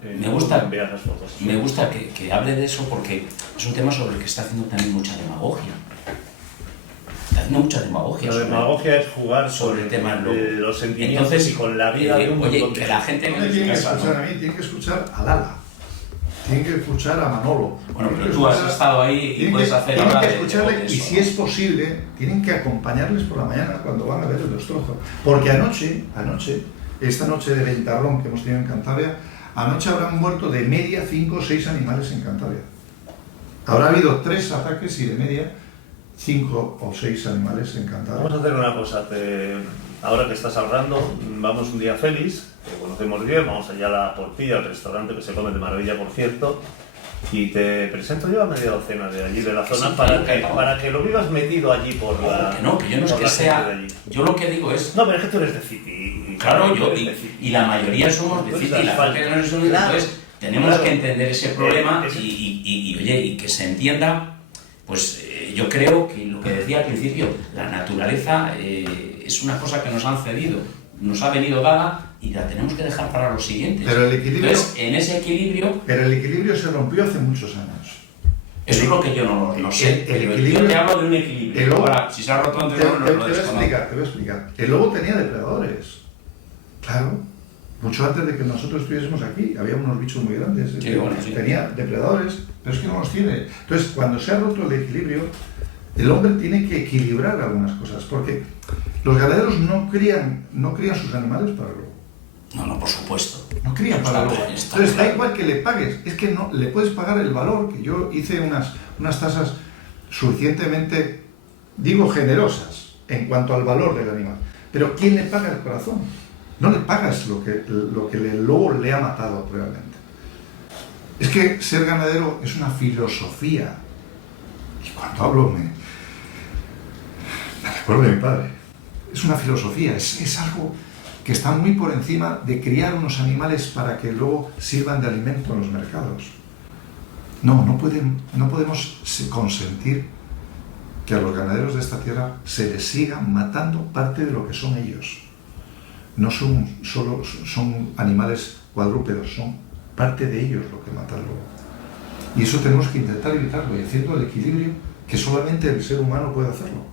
hable de eso, porque es un tema sobre el que está haciendo también mucha demagogia. Está haciendo mucha demagogia. La demagogia es jugar sobre el tema del los sentimientos. Entonces, y con la vida de un montón de que la gente no me tiene que escuchar a mí, tiene que escuchar a Lala, tiene que escuchar a Manolo. Bueno, pero tú has estado ahí y puedes hacer ahora ahora que escucharle, y si es posible, tienen que acompañarles por la mañana cuando van a ver el destrozo. Porque anoche, esta noche de ventarrón que hemos tenido en Cantabria, anoche habrán muerto de media 5 o 6 animales en Cantabria. Habrá habido 3 ataques y de media 5 o 6 animales en Cantabria. Vamos a hacer una cosa, ahora que estás hablando, vamos un día feliz, que conocemos bien, vamos allá a La Portilla, al restaurante que se come de maravilla, por cierto, y te presento yo a media docena de allí, de la zona, Sí, para que lo vivas metido allí por la... que yo no es que sea... Yo lo que digo es... No, pero es que tú eres de City. Claro, y la mayoría somos de City, y la gente que no es de City, entonces tenemos que entender ese problema y que se entienda, pues yo creo que lo que decía al principio, la naturaleza es una cosa que nos han cedido, nos ha venido dada y la tenemos que dejar para los siguientes. Pero el equilibrio, entonces, en ese equilibrio... Pero el equilibrio se rompió hace muchos años. Eso es lo que yo no sé. El equilibrio, yo te hablo de un equilibrio. El lobo, ahora, si se ha roto antes, te voy a explicar. El lobo tenía depredadores. Claro. Mucho antes de que nosotros estuviésemos aquí, había unos bichos muy grandes. Sí, bueno, sí. Tenía depredadores, pero es que no los tiene. Entonces, cuando se ha roto el equilibrio, el hombre tiene que equilibrar algunas cosas, porque los ganaderos no crían sus animales para el lobo. No, por supuesto. No crían para el lobo. Entonces, da igual que le pagues, es que no le puedes pagar el valor, que yo hice unas tasas suficientemente, digo, generosas en cuanto al valor del animal. Pero ¿quién le paga el corazón? No le pagas lo que el lobo le ha matado realmente. Es que ser ganadero es una filosofía. Y cuando hablo me recuerdo de mi padre. Es una filosofía, es algo que está muy por encima de criar unos animales para que luego sirvan de alimento en los mercados. No podemos consentir que a los ganaderos de esta tierra se les siga matando parte de lo que son ellos. No son animales cuadrúpedos, son parte de ellos lo que mata al lobo. Y eso tenemos que intentar evitarlo y haciendo el equilibrio que solamente el ser humano puede hacerlo.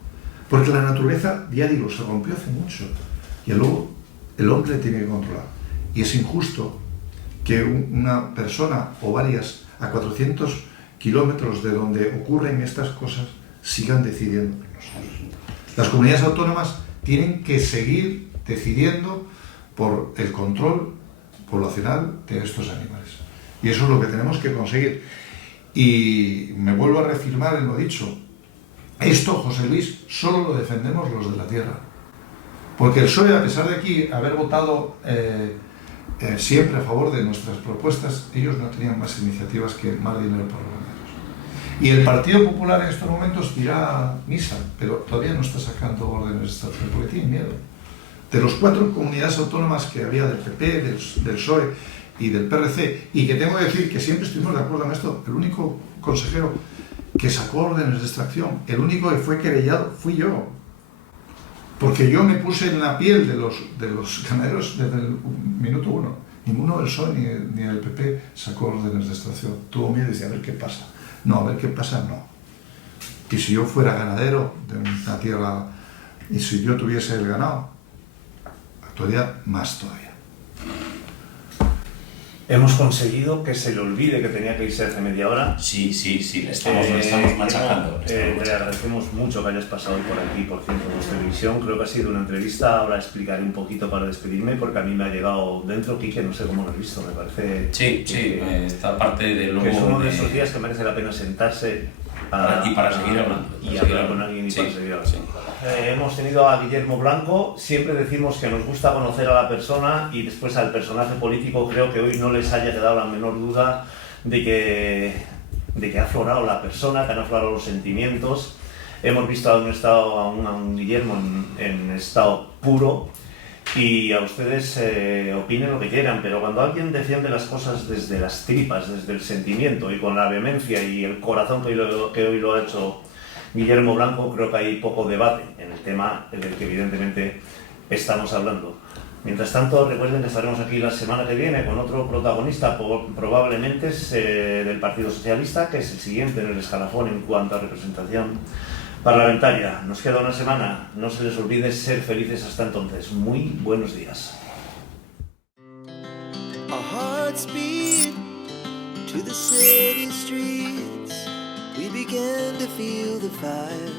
Porque la naturaleza, ya digo, se rompió hace mucho y el lobo el hombre tiene que controlar. Y es injusto que una persona o varias a 400 kilómetros de donde ocurren estas cosas sigan decidiendo por nosotros. Las comunidades autónomas tienen que seguir decidiendo por el control poblacional de estos animales. Y eso es lo que tenemos que conseguir. Y me vuelvo a reafirmar en lo dicho. Esto, José Luis, solo lo defendemos los de la tierra. Porque el PSOE, a pesar de aquí haber votado siempre a favor de nuestras propuestas, ellos no tenían más iniciativas que más dinero por los ganaderos. Y el Partido Popular en estos momentos dirá misa, pero todavía no está sacando órdenes de extracción porque tiene miedo. De los 4 comunidades autónomas que había del PP, del PSOE y del PRC, y que tengo que decir que siempre estuvimos de acuerdo en esto, el único consejero que sacó órdenes de extracción, el único que fue querellado fui yo. Porque yo me puse en la piel de los ganaderos desde el minuto 1. Ninguno del PSOE ni del PP sacó órdenes de extracción. Tuvo miedo y decía, a ver qué pasa. No, a ver qué pasa, no. Y si yo fuera ganadero de una tierra y si yo tuviese el ganado, actuaría más todavía. Hemos conseguido que se le olvide que tenía que irse hace media hora. Sí, le estamos machacando. Te agradecemos mucho que hayas pasado hoy por aquí, por 102 Televisión. Creo que ha sido una entrevista. Ahora explicaré un poquito para despedirme, porque a mí me ha llegado dentro, Quique, no sé cómo lo has visto, me parece... Sí, esta parte de luego... Que es uno de esos días que merece la pena sentarse para seguir hablando. Y hablar con alguien para seguir hablando. Sí. Hemos tenido a Guillermo Blanco. Siempre decimos que nos gusta conocer a la persona y después al personaje político. Creo que hoy no les haya quedado la menor duda de que ha aflorado la persona, que han aflorado los sentimientos. Hemos visto a un Guillermo en estado puro. Y a ustedes opinen lo que quieran, pero cuando alguien defiende las cosas desde las tripas, desde el sentimiento y con la vehemencia y el corazón que hoy lo ha hecho Guillermo Blanco, creo que hay poco debate en el tema del que evidentemente estamos hablando. Mientras tanto, recuerden que estaremos aquí la semana que viene con otro protagonista, probablemente es del Partido Socialista, que es el siguiente en el escalafón en cuanto a representación parlamentaria. Nos queda una semana. No se les olvide ser felices hasta entonces. Muy buenos días. Our hearts beat to the city streets. We began to feel the fire.